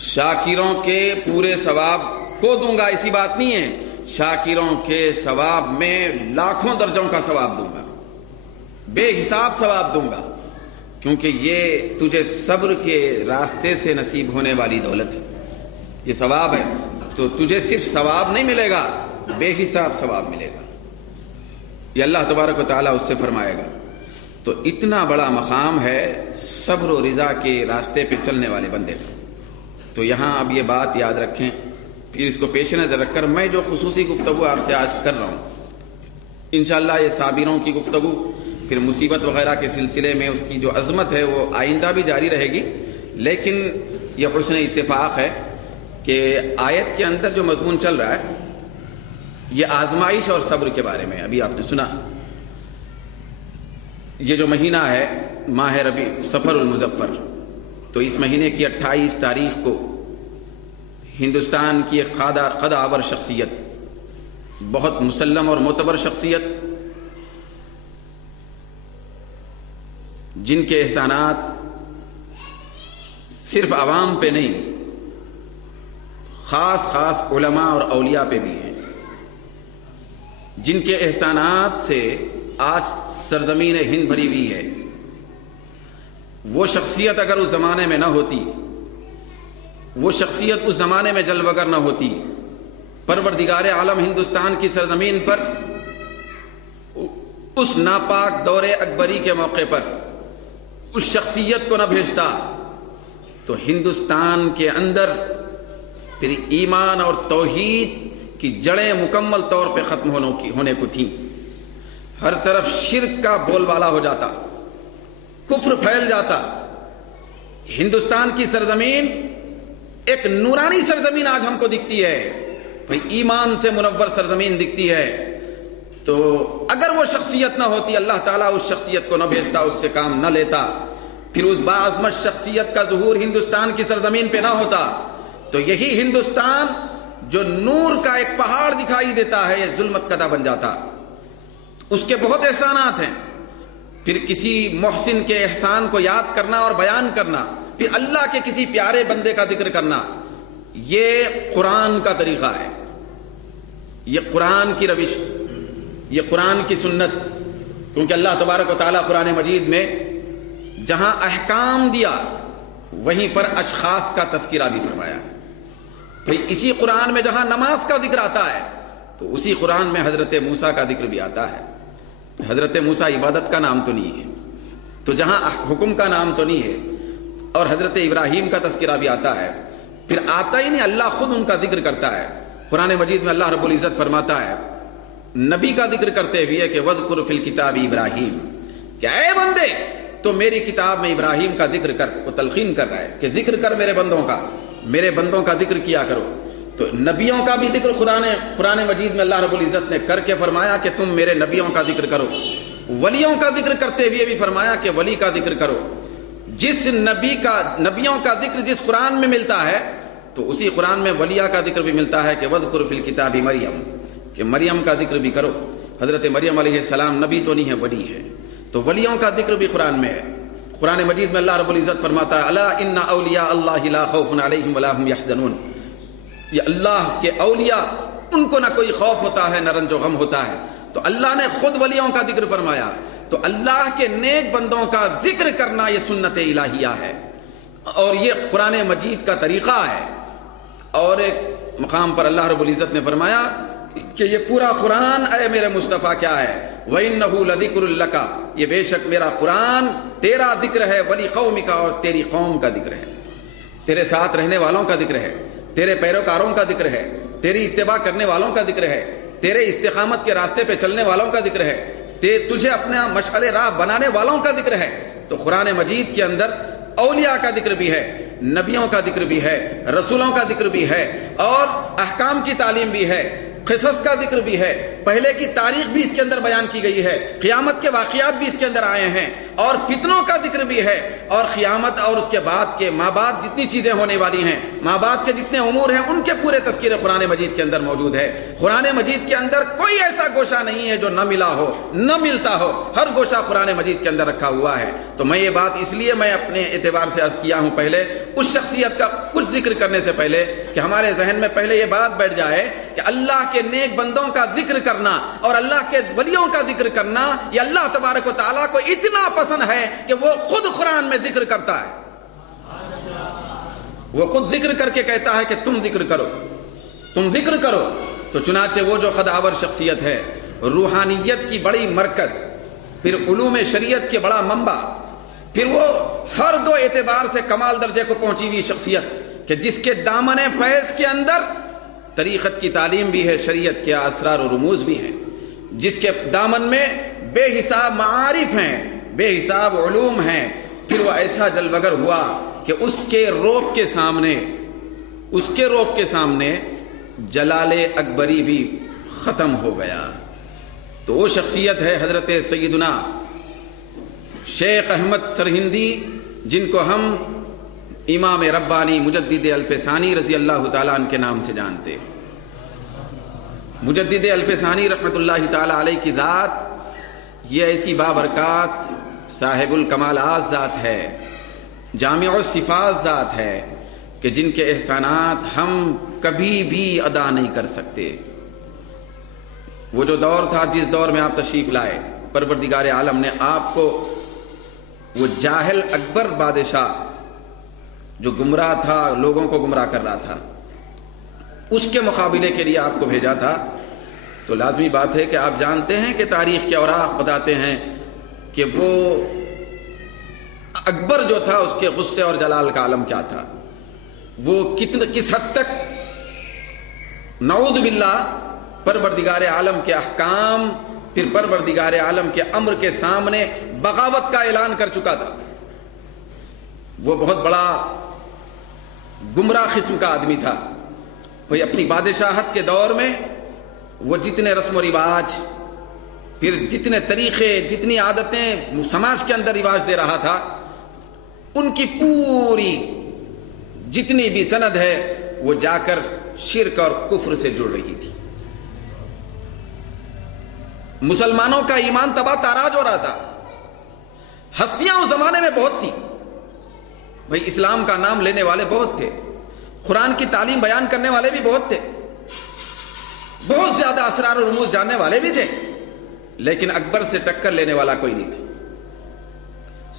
شاکروں کے پورے ثواب کو دوں گا ایسی بات نہیں ہے، شاکروں کے ثواب میں لاکھوں درجوں کا ثواب دوں گا، بے حساب ثواب دوں گا، کیونکہ یہ تجھے صبر کے راستے سے نصیب ہونے والی دولت ہے، یہ ثواب ہے، تو تجھے صرف ثواب نہیں ملے گا، بے حساب ثواب ملے گا، یہ اللہ تبارک و تعالیٰ اس سے فرمائے گا۔ تو اتنا بڑا مقام ہے صبر و رضا کے راستے پہ چلنے والے بندے کا۔ تو یہاں اب یہ بات یاد رکھیں، پھر اس کو پیش نظر رکھ کر میں جو خصوصی گفتگو آپ سے آج کر رہا ہوں، انشاءاللہ یہ صابروں کی گفتگو، پھر مصیبت وغیرہ کے سلسلے میں اس کی جو عظمت ہے وہ آئندہ بھی جاری رہے گی، لیکن یہ حسن اتفاق ہے کہ آیت کے اندر جو مضمون چل رہا ہے یہ آزمائش اور صبر کے بارے میں۔ ابھی آپ نے سنا یہ جو مہینہ ہے ماہ ربیع صفر المظفر، تو اس مہینے کی 28 تاریخ کو ہندوستان کی ایک خداور شخصیت، بہت مسلم اور معتبر شخصیت، جن کے احسانات صرف عوام پہ نہیں، خاص علماء اور اولیاء پہ بھی ہیں، جن کے احسانات سے آج سرزمین ہند بھری ہوئی ہے، وہ شخصیت اگر اس زمانے میں نہ ہوتی، وہ شخصیت اس زمانے میں جلوگر نہ ہوتی، پروردگار عالم ہندوستان کی سرزمین پر اس ناپاک دور اکبری کے موقع پر اس شخصیت کو نہ بھیجتا، تو ہندوستان کے اندر پھر ایمان اور توحید کی جڑیں مکمل طور پہ ختم ہونے کو تھیں، ہر طرف شرک کا بول بالا ہو جاتا، کفر پھیل جاتا۔ ہندوستان کی سرزمین ایک نورانی سرزمین آج ہم کو دکھتی ہے، بھئی ایمان سے منور سرزمین دکھتی ہے، تو اگر وہ شخصیت نہ ہوتی، اللہ تعالیٰ اس شخصیت کو نہ بھیجتا، اس سے کام نہ لیتا، پھر اس باعظمت شخصیت کا ظہور ہندوستان کی سرزمین پہ نہ ہوتا، تو یہی ہندوستان جو نور کا ایک پہاڑ دکھائی دیتا ہے یہ ظلمت کدہ بن جاتا۔ اس کے بہت احسانات ہیں، پھر کسی محسن کے احسان کو یاد کرنا اور بیان کرنا، پھر اللہ کے کسی پیارے بندے کا ذکر کرنا، یہ قرآن کا طریقہ ہے، یہ قرآن کی روش، یہ قرآن کی سنت، کیونکہ اللہ تبارک و تعالیٰ قرآن مجید میں جہاں احکام دیا وہیں پر اشخاص کا تذکرہ بھی فرمایا۔ بھئی اسی قرآن میں جہاں نماز کا ذکر آتا ہے تو اسی قرآن میں حضرت موسیٰ کا ذکر بھی آتا ہے۔ حضرت موسیٰ عبادت کا نام تو نہیں ہے، تو جہاں حکم کا نام تو نہیں ہے، اور حضرت ابراہیم کا تذکرہ بھی آتا ہے، پھر آتا ہی نہیں، اللہ خود ان کا ذکر کرتا ہے۔ قرآن مجید میں اللہ رب العزت فرماتا ہے نبی کا ذکر کرتے ہوئے کہ وَذْكُرْ فِي الْكِتَابِ ابراہیم، کہ اے بندے تو میری کتاب میں ابراہیم کا ذکر کر، وہ تلقین کر رہا ہے کہ ذکر کر میرے بندوں کا ذکر کیا کرو۔ تو نبیوں کا بھی ذکر خدا نے قرآن مجید میں اللہ رب العزت نے کر کے فرمایا کہ تم میرے نبیوں کا ذکر کرو، ولیوں کا ذکر کرتے ہوئے بھی فرمایا کہ ولی کا ذکر کرو۔ جس نبیوں کا ذکر جس قرآن میں ملتا ہے تو اسی قرآن میں ولیہ کا ذکر بھی ملتا ہے کہ وَذْكُرْ فِي الْكِتَابِ مریم، کہ مریم کا ذکر بھی کرو۔ حضرت مریم علیہ السلام نبی تو نہیں ہے، ولی ہے، تو ولیوں کا ذکر بھی قرآن میں ہے۔ قرآن مجید میں اللہ رب العزت فرماتا ہے الا ان اولیاء اللہ لا خوف علیہم ولا هم يحزنون، یہ اللہ کے اولیاء ان کو نہ کوئی خوف ہوتا ہے نہ رنج و غم ہوتا ہے۔ تو اللہ نے خود ولیوں کا ذکر فرمایا، تو اللہ کے نیک بندوں کا ذکر کرنا یہ سنت الہیہ ہے، اور یہ قرآن مجید کا طریقہ ہے۔ اور ایک مقام پر اللہ رب العزت نے فرمایا کہ یہ پورا قرآن اے میرے مصطفیٰ کیا ہے، وَإِنَّهُ لَذِكْرٌ لَكَ، یہ بے شک میرا قرآن تیرا ذکر ہے، وَلِقَوْمِكَ، اور تیری قوم کا ذکر ہے، تیرے ساتھ رہنے والوں کا ذکر ہے، تیرے پیروکاروں کا ذکر ہے، تیری اتباع کرنے والوں کا ذکر ہے، تیرے استقامت کے راستے پہ چلنے والوں کا ذکر ہے، تجھے اپنا مشعل راہ بنانے والوں کا ذکر ہے۔ تو قرآن مجید کے اندر اولیاء کا ذکر بھی ہے، نبیوں کا ذکر بھی ہے، رسولوں کا ذکر بھی ہے، اور احکام کی تعلیم بھی ہے، قصص کا ذکر بھی ہے، پہلے کی تاریخ بھی اس کے اندر بیان کی گئی ہے، قیامت کے واقعات بھی اس کے اندر آئے ہیں، اور فتنوں کا ذکر بھی ہے، اور قیامت اور اس کے بعد کے ماں بعد جتنی چیزیں ہونے والی ہیں، ماں بعد کے جتنے امور ہیں، ان کے پورے تذکرے قرآن مجید کے اندر موجود ہے۔ قرآن مجید کے اندر کوئی ایسا گوشہ نہیں ہے جو نہ ملا ہو، نہ ملتا ہو، ہر گوشہ قرآن مجید کے اندر رکھا ہوا ہے۔ تو میں یہ بات اس لیے میں اپنے اعتبار سے عرض کیا ہوں پہلے، اس شخصیت کا کچھ ذکر کرنے سے پہلے، کہ ہمارے ذہن میں پہلے یہ بات بیٹھ جائے کہ اللہ کے نیک بندوں کا ذکر کرنا اور اللہ کے ولیوں کا ذکر کرنا، یہ اللہ تبارک و تعالیٰ کو اتنا پسند ہے کہ وہ خود قرآن میں ذکر کرتا ہے، وہ خود ذکر کر کے کہتا ہے کہ تم ذکر کرو، تم ذکر کرو۔ تو چنانچہ وہ جو خداور شخصیت ہے، روحانیت کی بڑی مرکز، پھر علوم شریعت کے بڑا منبع، پھر وہ ہر دو اعتبار سے کمال درجے کو پہنچی ہوئی شخصیت، کہ جس کے دامن فیض کے اندر طریقت کی تعلیم بھی ہے، شریعت کے اسرار و رموز بھی ہیں، جس کے دامن میں بے حساب معارف ہیں، بے حساب علوم ہیں، پھر وہ ایسا جلوگر ہوا کہ اس کے روب کے سامنے جلال اکبری بھی ختم ہو گیا۔ تو وہ شخصیت ہے حضرت سیدنا شیخ احمد سرہندی، جن کو ہم امام ربانی مجدد الفسانی رضی اللہ تعالیٰ عنہ کے نام سے جانتے۔ مجدد الفسانی رحمت اللہ تعالیٰ علیہ کی ذات یہ ایسی بابرکات صاحب الکمالات ذات ہے، جامع الصفات ذات ہے، کہ جن کے احسانات ہم کبھی بھی ادا نہیں کر سکتے۔ وہ جو دور تھا، جس دور میں آپ تشریف لائے، پروردگار عالم نے آپ کو وہ جاہل اکبر بادشاہ جو گمراہ تھا، لوگوں کو گمراہ کر رہا تھا، اس کے مقابلے کے لیے آپ کو بھیجا تھا۔ تو لازمی بات ہے کہ آپ جانتے ہیں کہ تاریخ کے اوراق بتاتے ہیں کہ وہ اکبر جو تھا، اس کے غصے اور جلال کا عالم کیا تھا، وہ کس حد تک نعوذ باللہ پروردگار عالم کے احکام، پھر پروردگار عالم کے امر کے سامنے بغاوت کا اعلان کر چکا تھا۔ وہ بہت بڑا گمراہ قسم کا آدمی تھا۔ وہی اپنی بادشاہت کے دور میں وہ جتنے رسم و رواج، پھر جتنے طریقے، جتنی عادتیں سماج کے اندر رواج دے رہا تھا، ان کی پوری جتنی بھی سند ہے وہ جا کر شرک اور کفر سے جڑ رہی تھی۔ مسلمانوں کا ایمان تباہ تاراج ہو رہا تھا۔ ہستیاں اس زمانے میں بہت تھی، بھائی اسلام کا نام لینے والے بہت تھے، قرآن کی تعلیم بیان کرنے والے بھی بہت تھے، بہت زیادہ اسرار و رموز جاننے والے بھی تھے، لیکن اکبر سے ٹکر لینے والا کوئی نہیں تھا۔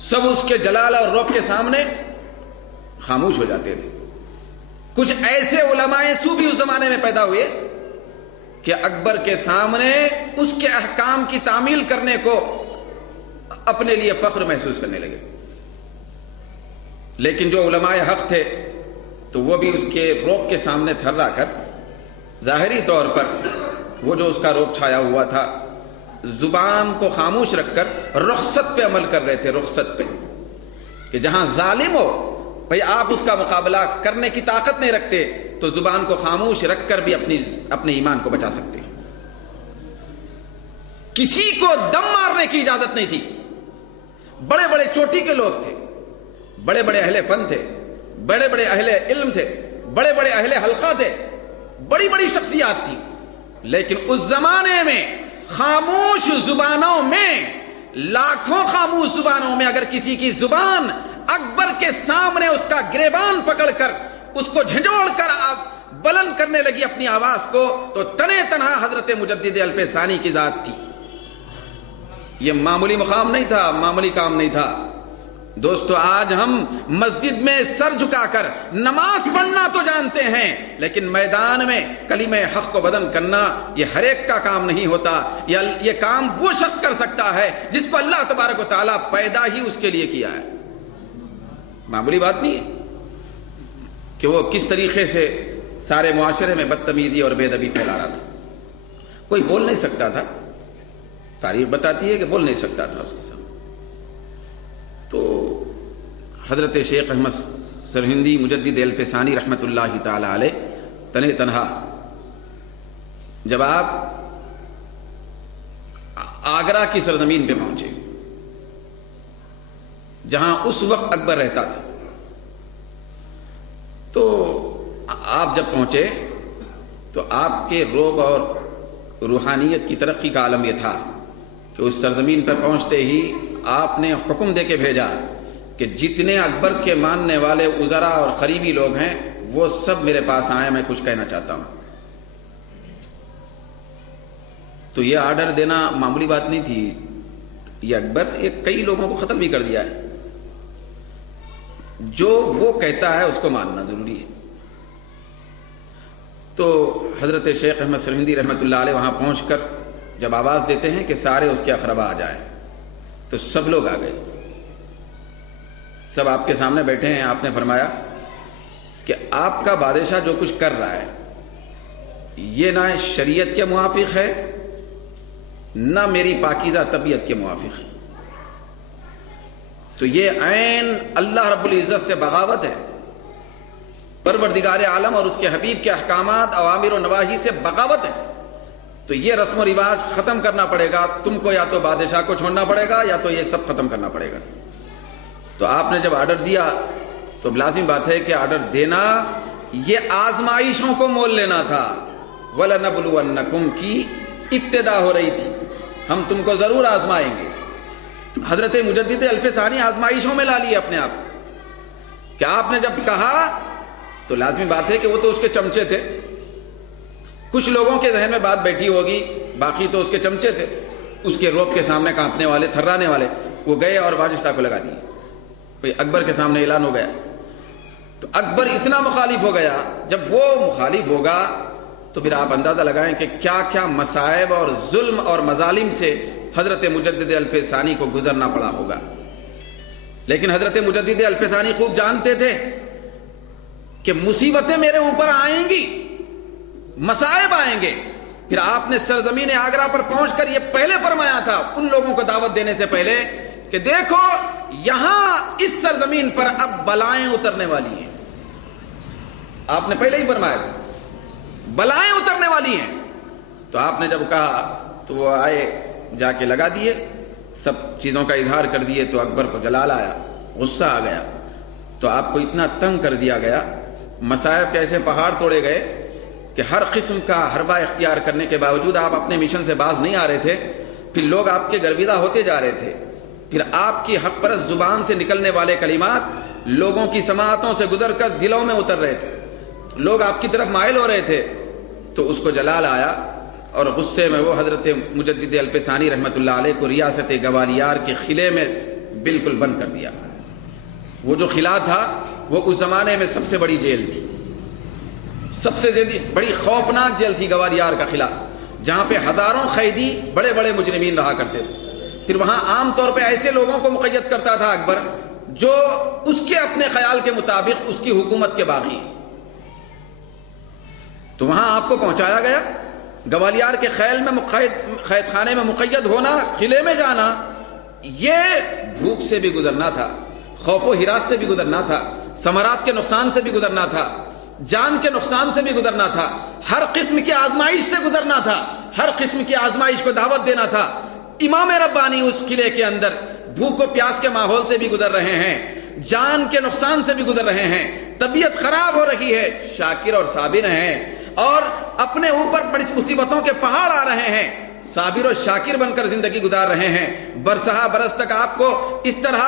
سب اس کے جلال اور رعب کے سامنے خاموش ہو جاتے تھے۔ کچھ ایسے علماء سو بھی اس زمانے میں پیدا ہوئے کہ اکبر کے سامنے اس کے احکام کی تعمیل کرنے کو اپنے لیے فخر محسوس کرنے لگے۔ لیکن جو علماء حق تھے تو وہ بھی اس کے رعب کے سامنے تھرا کر، ظاہری طور پر وہ جو اس کا رعب چھایا ہوا تھا، زبان کو خاموش رکھ کر رخصت پہ عمل کر رہے تھے، رخصت پہ، کہ جہاں ظالم ہو بھئی آپ اس کا مقابلہ کرنے کی طاقت نہیں رکھتے، تو زبان کو خاموش رکھ کر بھی اپنے ایمان کو بچا سکتے۔ کسی کو دم مارنے کی اجازت نہیں تھی۔ بڑے بڑے چوٹی کے لوگ تھے، بڑے بڑے اہل فن تھے، بڑے بڑے اہل علم تھے، بڑے بڑے اہل حلقہ تھے، بڑی بڑی شخصیات تھی، لیکن اس زمانے میں خاموش زبانوں میں، لاکھوں خاموش زبانوں میں اگر کسی کی زبان اکبر کے سامنے اس کا گریبان پکڑ کر اس کو جھنجھوڑ کر بلند کرنے لگی اپنی آواز کو، تو تنے تنہا حضرت مجدد الفسانی کی ذات تھی۔ یہ معمولی مقام نہیں تھا، معمولی کام نہیں تھا۔ دوستو، آج ہم مسجد میں سر جھکا کر نماز پڑھنا تو جانتے ہیں، لیکن میدان میں کلمہ حق کو بدن کرنا یہ ہر ایک کا کام نہیں ہوتا۔ یہ کام وہ شخص کر سکتا ہے جس کو اللہ تبارک و تعالیٰ پیدا ہی اس کے لیے کیا ہے۔ معمولی بات نہیں ہے کہ وہ کس طریقے سے سارے معاشرے میں بدتمیزی اور بے ادبی پھیلا رہا تھا۔ کوئی بول نہیں سکتا تھا، تاریخ بتاتی ہے کہ بول نہیں سکتا تھا اس کے سامنے۔ تو حضرت شیخ احمد سرہندی مجدد الفسانی رحمۃ اللہ تعالی علیہ تنے تنہا جب آپ آگرہ کی سرزمین پہ پہنچے جہاں اس وقت اکبر رہتا تھا، تو آپ جب پہنچے تو آپ کے رعب اور روحانیت کی ترقی کا عالم یہ تھا کہ اس سرزمین پر پہنچتے ہی آپ نے حکم دے کے بھیجا کہ جتنے اکبر کے ماننے والے وزراء اور قریبی لوگ ہیں وہ سب میرے پاس آئے، میں کچھ کہنا چاہتا ہوں۔ تو یہ آرڈر دینا معمولی بات نہیں تھی، یہ اکبر کئی لوگوں کو قتل بھی کر دیا ہے، جو وہ کہتا ہے اس کو ماننا ضروری ہے۔ تو حضرت شیخ احمد سرہندی رحمۃ اللہ علیہ وہاں پہنچ کر جب آواز دیتے ہیں کہ سارے اس کے اقربا آ جائیں، تو سب لوگ آ گئے، سب آپ کے سامنے بیٹھے ہیں۔ آپ نے فرمایا کہ آپ کا بادشاہ جو کچھ کر رہا ہے یہ نہ شریعت کے موافق ہے نہ میری پاکیزہ طبیعت کے موافق ہے، تو یہ عین اللہ رب العزت سے بغاوت ہے، پروردگار عالم اور اس کے حبیب کے احکامات اوامر و نواہی سے بغاوت ہے۔ تو یہ رسم و رواج ختم کرنا پڑے گا، تم کو یا تو بادشاہ کو چھوڑنا پڑے گا یا تو یہ سب ختم کرنا پڑے گا۔ تو آپ نے جب آرڈر دیا تو لازم بات ہے کہ آرڈر دینا یہ آزمائشوں کو مول لینا تھا، وَلَنَبْلُوَنَّكُمْ کی ابتدا ہو رہی تھی، ہم تم کو ضرور آزمائیں گے۔ حضرت مجدد الفسانی آزمائشوں میں لا لیے اپنے آپ کہ آپ نے جب کہا تو لازمی بات ہے کہ وہ تو اس کے چمچے تھے، کچھ لوگوں کے ذہن میں بات بیٹھی ہوگی، باقی تو اس کے چمچے تھے، اس کے رعب کے سامنے کانپنے والے، تھرانے والے، وہ گئے اور بادشاہ کو لگا دیے۔ بھئی اکبر کے سامنے اعلان ہو گیا، تو اکبر اتنا مخالف ہو گیا، جب وہ مخالف ہوگا تو پھر آپ اندازہ لگائیں کہ کیا کیا مصائب اور ظلم اور مظالم سے حضرت مجدد الفسانی کو گزرنا پڑا ہوگا۔ لیکن حضرت مجدد الفسانی خوب جانتے تھے کہ مصیبتیں میرے اوپر آئیں گی، مصائب آئیں گے۔ پھر آپ نے سرزمین آگرہ پر پہنچ کر یہ پہلے فرمایا تھا ان لوگوں کو دعوت دینے سے پہلے کہ دیکھو یہاں اس سرزمین پر اب بلائیں اترنے والی ہیں، آپ نے پہلے ہی فرمایا تھا بلائیں اترنے والی ہیں۔ تو آپ نے جب کہا تو وہ آئے، جا کے لگا دیے، سب چیزوں کا اظہار کر دیے، تو اکبر کو جلال آیا، غصہ آ گیا، تو آپ کو اتنا تنگ کر دیا گیا، مصائب کے ایسے پہاڑ توڑے گئے کہ ہر قسم کا حربہ اختیار کرنے کے باوجود آپ اپنے مشن سے باز نہیں آ رہے تھے۔ پھر لوگ آپ کے گرویدہ ہوتے جا رہے تھے، پھر آپ کی حق پرست زبان سے نکلنے والے کلمات لوگوں کی سماعتوں سے گزر کر دلوں میں اتر رہے تھے، لوگ آپ کی طرف مائل ہو رہے تھے۔ تو اس کو جلال آیا اور غصے میں وہ حضرت مجدد الفسانی رحمۃ اللہ علیہ کو ریاست گوالیار کے قلعے میں بالکل بند کر دیا۔ وہ جو قلعہ تھا وہ اس زمانے میں سب سے بڑی جیل تھی، سب سے زیادہ بڑی خوفناک جیل تھی گوالیار کا قلعہ، جہاں پہ ہزاروں قیدی بڑے بڑے مجرمین رہا کرتے تھے۔ پھر وہاں عام طور پہ ایسے لوگوں کو مقید کرتا تھا اکبر جو اس کے اپنے خیال کے مطابق اس کی حکومت کے باغی۔ تو وہاں آپ کو پہنچایا گیا، گوالیار کے قید خانے میں مقید ہونا، قلعے میں جانا، یہ بھوک سے بھی گزرنا تھا، خوف و ہراس سے بھی گزرنا تھا، ثمرات کے نقصان سے بھی گزرنا تھا، جان کے نقصان سے بھی گزرنا تھا، ہر قسم کی آزمائش سے گزرنا تھا، ہر قسم کی آزمائش کو دعوت دینا تھا۔ امام ربانی اس قلعے کے اندر بھوک و پیاس کے ماحول سے بھی گزر رہے ہیں، جان کے نقصان سے بھی گزر رہے ہیں، طبیعت خراب ہو رہی ہے، شاکر اور صابر ہیں، اور اپنے اوپر بڑی مصیبتوں کے پہاڑ آ رہے ہیں، صابر و شاکر بن کر زندگی گزار رہے ہیں۔ برسہ برس تک آپ کو اس طرح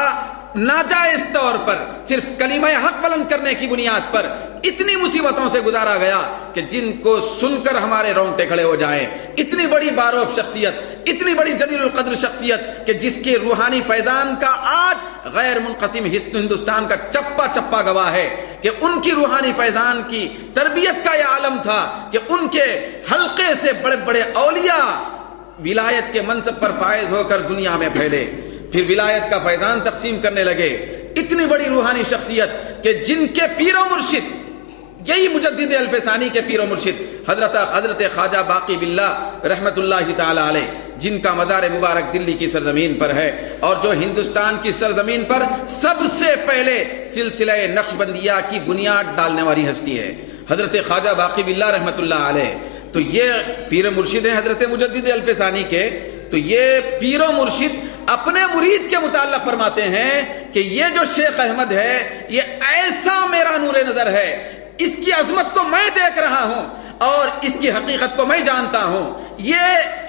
ناجائز طور پر صرف کلمہ حق بلند کرنے کی بنیاد پر اتنی مصیبتوں سے گزارا گیا کہ جن کو سن کر ہمارے رونگٹے کھڑے ہو جائیں۔ اتنی بڑی باروف شخصیت، اتنی بڑی جلیل القدر شخصیت کہ جس کے روحانی فیضان کا آج غیر منقسم ہندوستان کا چپا چپا گواہ ہے کہ ان کی روحانی فیضان کی تربیت کا یہ عالم تھا کہ ان کے حلقے سے بڑے بڑے اولیاء ولایت کے منصب پر فائز ہو کر دنیا میں پھیلے، پھر ولایت کا فیضان تقسیم کرنے لگے۔ اتنی بڑی روحانی شخصیت کہ جن کے پیر و مرشد، یہی مجدد الفسانی کے پیر و مرشد حضرت خواجہ باقی باللہ رحمت اللہ تعالی علیہ، جن کا مزار مبارک دلی کی سرزمین پر ہے اور جو ہندوستان کی سرزمین پر سب سے پہلے سلسلہ نقشبندیہ کی بنیاد ڈالنے والی ہستی ہے حضرت خواجہ باقی باللہ رحمۃ اللہ علیہ. تو یہ پیر مرشد ہیں حضرت مجدد الفسانی کے. تو یہ پیر و مرشد اپنے مرید کے متعلق فرماتے ہیں کہ یہ جو شیخ احمد ہے یہ ایسا میرا نور نظر ہے, اس کی عظمت کو میں دیکھ رہا ہوں اور اس کی حقیقت کو میں جانتا ہوں. یہ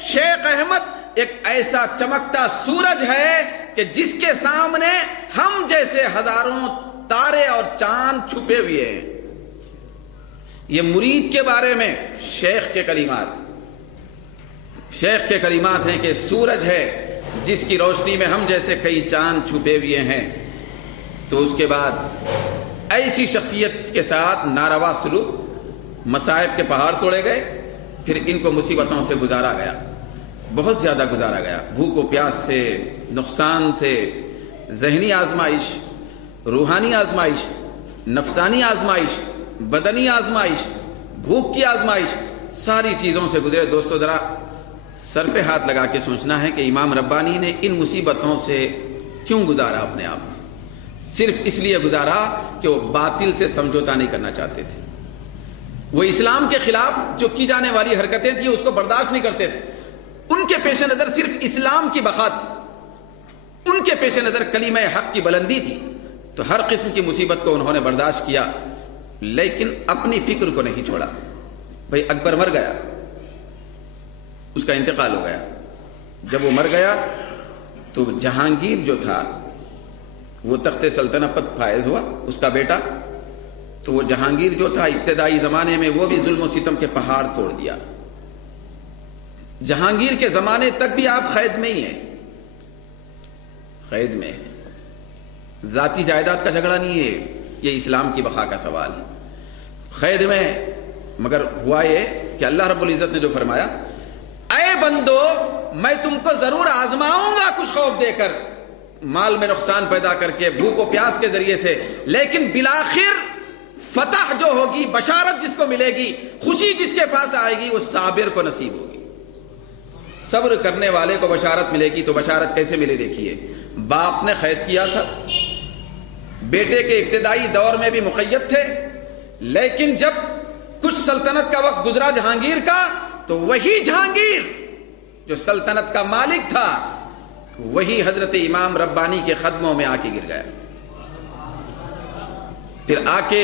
شیخ احمد ایک ایسا چمکتا سورج ہے کہ جس کے سامنے ہم جیسے ہزاروں تارے اور چاند چھپے ہوئے ہیں. یہ مرید کے بارے میں شیخ کے کلمات ہیں کہ سورج ہے جس کی روشنی میں ہم جیسے کئی چاند چھپے ہوئے ہیں. تو اس کے بعد ایسی شخصیت کے ساتھ ناروا سلوک, مصائب کے پہاڑ توڑے گئے, پھر ان کو مصیبتوں سے گزارا گیا, بہت زیادہ گزارا گیا, بھوک و پیاس سے, نقصان سے, ذہنی آزمائش, روحانی آزمائش, نفسانی آزمائش, بدنی آزمائش, بھوک کی آزمائش, ساری چیزوں سے گزرے. دوستو ذرا سر پہ ہاتھ لگا کے سوچنا ہے کہ امام ربانی نے ان مصیبتوں سے کیوں گزارا اپنے آپ؟ صرف اس لیے گزارا کہ وہ باطل سے سمجھوتا نہیں کرنا چاہتے تھے. وہ اسلام کے خلاف جو کی جانے والی حرکتیں تھیں اس کو برداشت نہیں کرتے تھے. ان کے پیش نظر صرف اسلام کی بقا تھی, ان کے پیش نظر کلمہ حق کی بلندی تھی. تو ہر قسم کی مصیبت کو انہوں نے برداشت کیا, لیکن اپنی فکر کو نہیں چھوڑا. بھائی اکبر مر گیا, اس کا انتقال ہو گیا. جب وہ مر گیا تو جہانگیر جو تھا وہ تخت سلطنت پر فائز ہوا, اس کا بیٹا. تو وہ جہانگیر جو تھا ابتدائی زمانے میں وہ بھی ظلم و ستم کے پہاڑ توڑ دیا. جہانگیر کے زمانے تک بھی آپ قید میں ہی ہیں, قید میں. ذاتی جائیداد کا جھگڑا نہیں ہے, یہ اسلام کی بقا کا سوال ہے. قید میں, مگر ہوا یہ کہ اللہ رب العزت نے جو فرمایا, اے بندو میں تم کو ضرور آزماؤں گا کچھ خوف دے کر, مال میں نقصان پیدا کر کے, بھوک و پیاس کے ذریعے سے, لیکن بالآخر فتح جو ہوگی, بشارت جس کو ملے گی, خوشی جس کے پاس آئے گی, وہ صابر کو نصیب ہوگی. صبر کرنے والے کو بشارت ملے گی. تو بشارت کیسے ملے دیکھیے, باپ نے قید کیا تھا, بیٹے کے ابتدائی دور میں بھی مقید تھے, لیکن جب کچھ سلطنت کا وقت گزرا جہانگیر کا, تو وہی جہانگیر جو سلطنت کا مالک تھا وہی حضرت امام ربانی کے قدموں میں آ کے گر گیا. پھر آ کے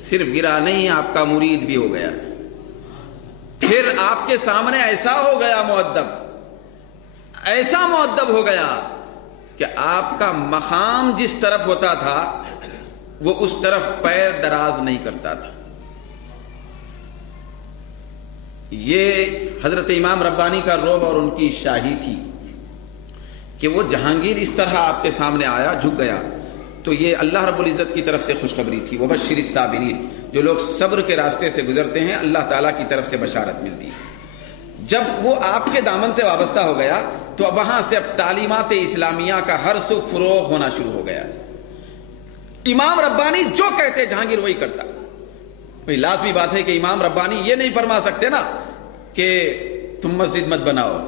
صرف گرا نہیں, آپ کا مرید بھی ہو گیا. پھر آپ کے سامنے ایسا ہو گیا مؤدب, ایسا مؤدب ہو گیا کہ آپ کا مقام جس طرف ہوتا تھا وہ اس طرف پیر دراز نہیں کرتا تھا. یہ حضرت امام ربانی کا رعب اور ان کی شاہی تھی کہ وہ جہانگیر اس طرح آپ کے سامنے آیا, جھک گیا. تو یہ اللہ رب العزت کی طرف سے خوشخبری تھی. وبشر الصابرین, جو لوگ صبر کے راستے سے گزرتے ہیں اللہ تعالیٰ کی طرف سے بشارت ملتی ہے. جب وہ آپ کے دامن سے وابستہ ہو گیا تو وہاں سے اب تعلیمات اسلامیہ کا ہر سو فروغ ہونا شروع ہو گیا. امام ربانی جو کہتے جہانگیر وہی کرتا. لازمی بات ہے کہ امام ربانی یہ نہیں فرما سکتے نا کہ تم مسجد مت بناؤ,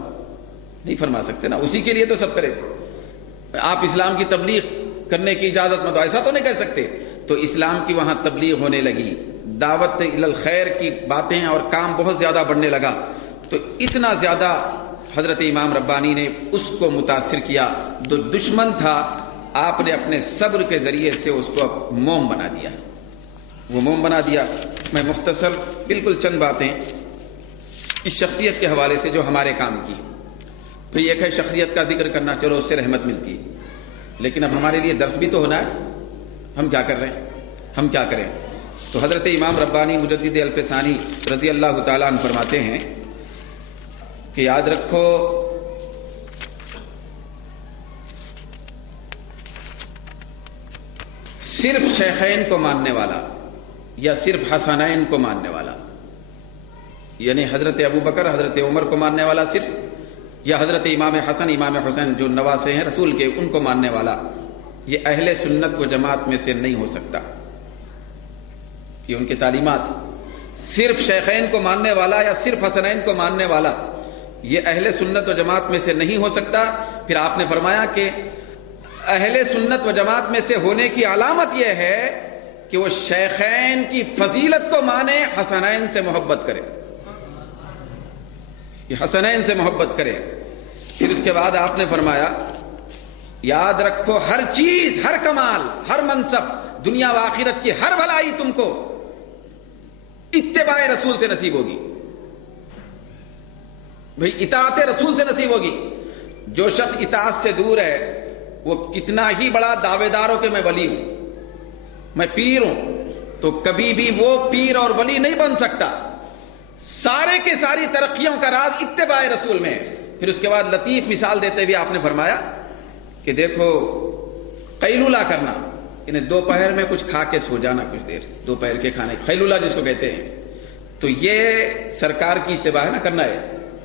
نہیں فرما سکتے نا, اسی کے لیے تو سب کرے تھے. آپ اسلام کی تبلیغ کرنے کی اجازت مت, ایسا تو نہیں کر سکتے. تو اسلام کی وہاں تبلیغ ہونے لگی, دعوت الی الخیر کی باتیں اور کام بہت زیادہ بڑھنے لگا. تو اتنا زیادہ حضرت امام ربانی نے اس کو متاثر کیا. جو دشمن تھا آپ نے اپنے صبر کے ذریعے سے اس کو موم بنا دیا, وہ موم بنا دیا. میں مختصر بالکل چند باتیں اس شخصیت کے حوالے سے جو ہمارے کام کی. پھر ایک ہے شخصیت کا ذکر کرنا, چلو اس سے رحمت ملتی ہے, لیکن اب ہمارے لیے درس بھی تو ہونا ہے. ہم کیا کر رہے ہیں, ہم کیا کریں. تو حضرت امام ربانی مجدد الفسانی رضی اللہ تعالیٰ عنہ فرماتے ہیں کہ یاد رکھو صرف شیخین کو ماننے والا یا صرف حسنین کو ماننے والا, یعنی حضرت ابو بکر حضرت عمر کو ماننے والا صرف, یا حضرت امام حسن امام حسین جو نواسے ہیں رسول کے ان کو ماننے والا, یہ اہل سنت و جماعت میں سے نہیں ہو سکتا. یہ ان کی تعلیمات. صرف شیخین کو ماننے والا یا صرف حسنین کو ماننے والا یہ اہل سنت و جماعت میں سے نہیں ہو سکتا. پھر آپ نے فرمایا کہ اہل سنت و جماعت میں سے ہونے کی علامت یہ ہے کہ وہ شیخین کی فضیلت کو مانے, حسنین سے محبت کرے, یہ حسنین سے محبت کرے. پھر اس کے بعد آپ نے فرمایا یاد رکھو ہر چیز, ہر کمال, ہر منصب, دنیا و آخرت کی ہر بھلائی تم کو اتباع رسول سے نصیب ہوگی. بھئی اطاعت رسول سے نصیب ہوگی. جو شخص اطاعت سے دور ہے وہ کتنا ہی بڑا دعوے دار ہو کہ میں ولی ہوں, میں پیر ہوں, تو کبھی بھی وہ پیر اور ولی نہیں بن سکتا. سارے کے ساری ترقیوں کا راز اتباع رسول میں ہے. پھر اس کے بعد لطیف مثال دیتے ہوئے آپ نے فرمایا کہ دیکھو قیلولہ کرنا, یعنی دوپہر میں کچھ کھا کے سو جانا کچھ دیر, دوپہر کے کھانے قیلولہ جس کو کہتے ہیں, تو یہ سرکار کی اتباع ہے نا, کرنا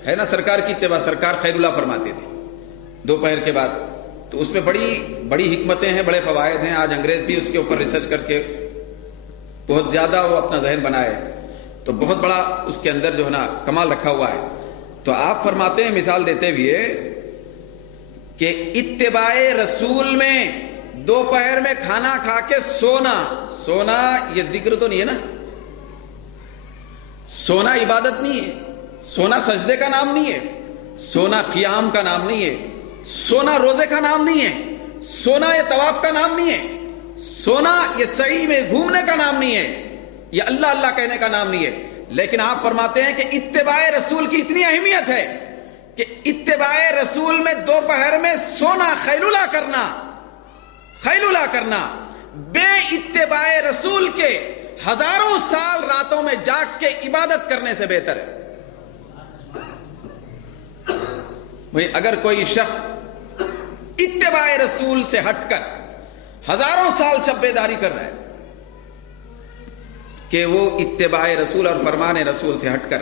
ہے نا سرکار کی اتباع. سرکار قیلولہ فرماتے تھے دوپہر کے بعد, تو اس میں بڑی حکمتیں ہیں, بڑے فوائد ہیں. آج انگریز بھی اس کے اوپر ریسرچ کر کے بہت زیادہ وہ اپنا ذہن بنائے, تو بہت بڑا اس کے اندر جو ہے نا کمال رکھا ہوا ہے. تو آپ فرماتے ہیں مثال دیتے ہوئے کہ اتباع رسول میں دوپہر میں کھانا کھا کے سونا یہ ذکر تو نہیں ہے نا, سونا عبادت نہیں ہے, سونا سجدے کا نام نہیں ہے, سونا قیام کا نام نہیں ہے, سونا روزے کا نام نہیں ہے, سونا یہ طواف کا نام نہیں ہے, سونا یہ سعی میں گھومنے کا نام نہیں ہے, یہ اللہ اللہ کہنے کا نام نہیں ہے. لیکن آپ فرماتے ہیں کہ اتباع رسول کی اتنی اہمیت ہے کہ اتباع رسول میں دوپہر میں سونا, خیلولہ کرنا بے اتباع رسول کے ہزاروں سال راتوں میں جاگ کے عبادت کرنے سے بہتر ہے. بھئی اگر کوئی شخص اتباع رسول سے ہٹ کر ہزاروں سال شب بیداری کر رہا ہے, کہ وہ اتباع رسول اور فرمان رسول سے ہٹ کر,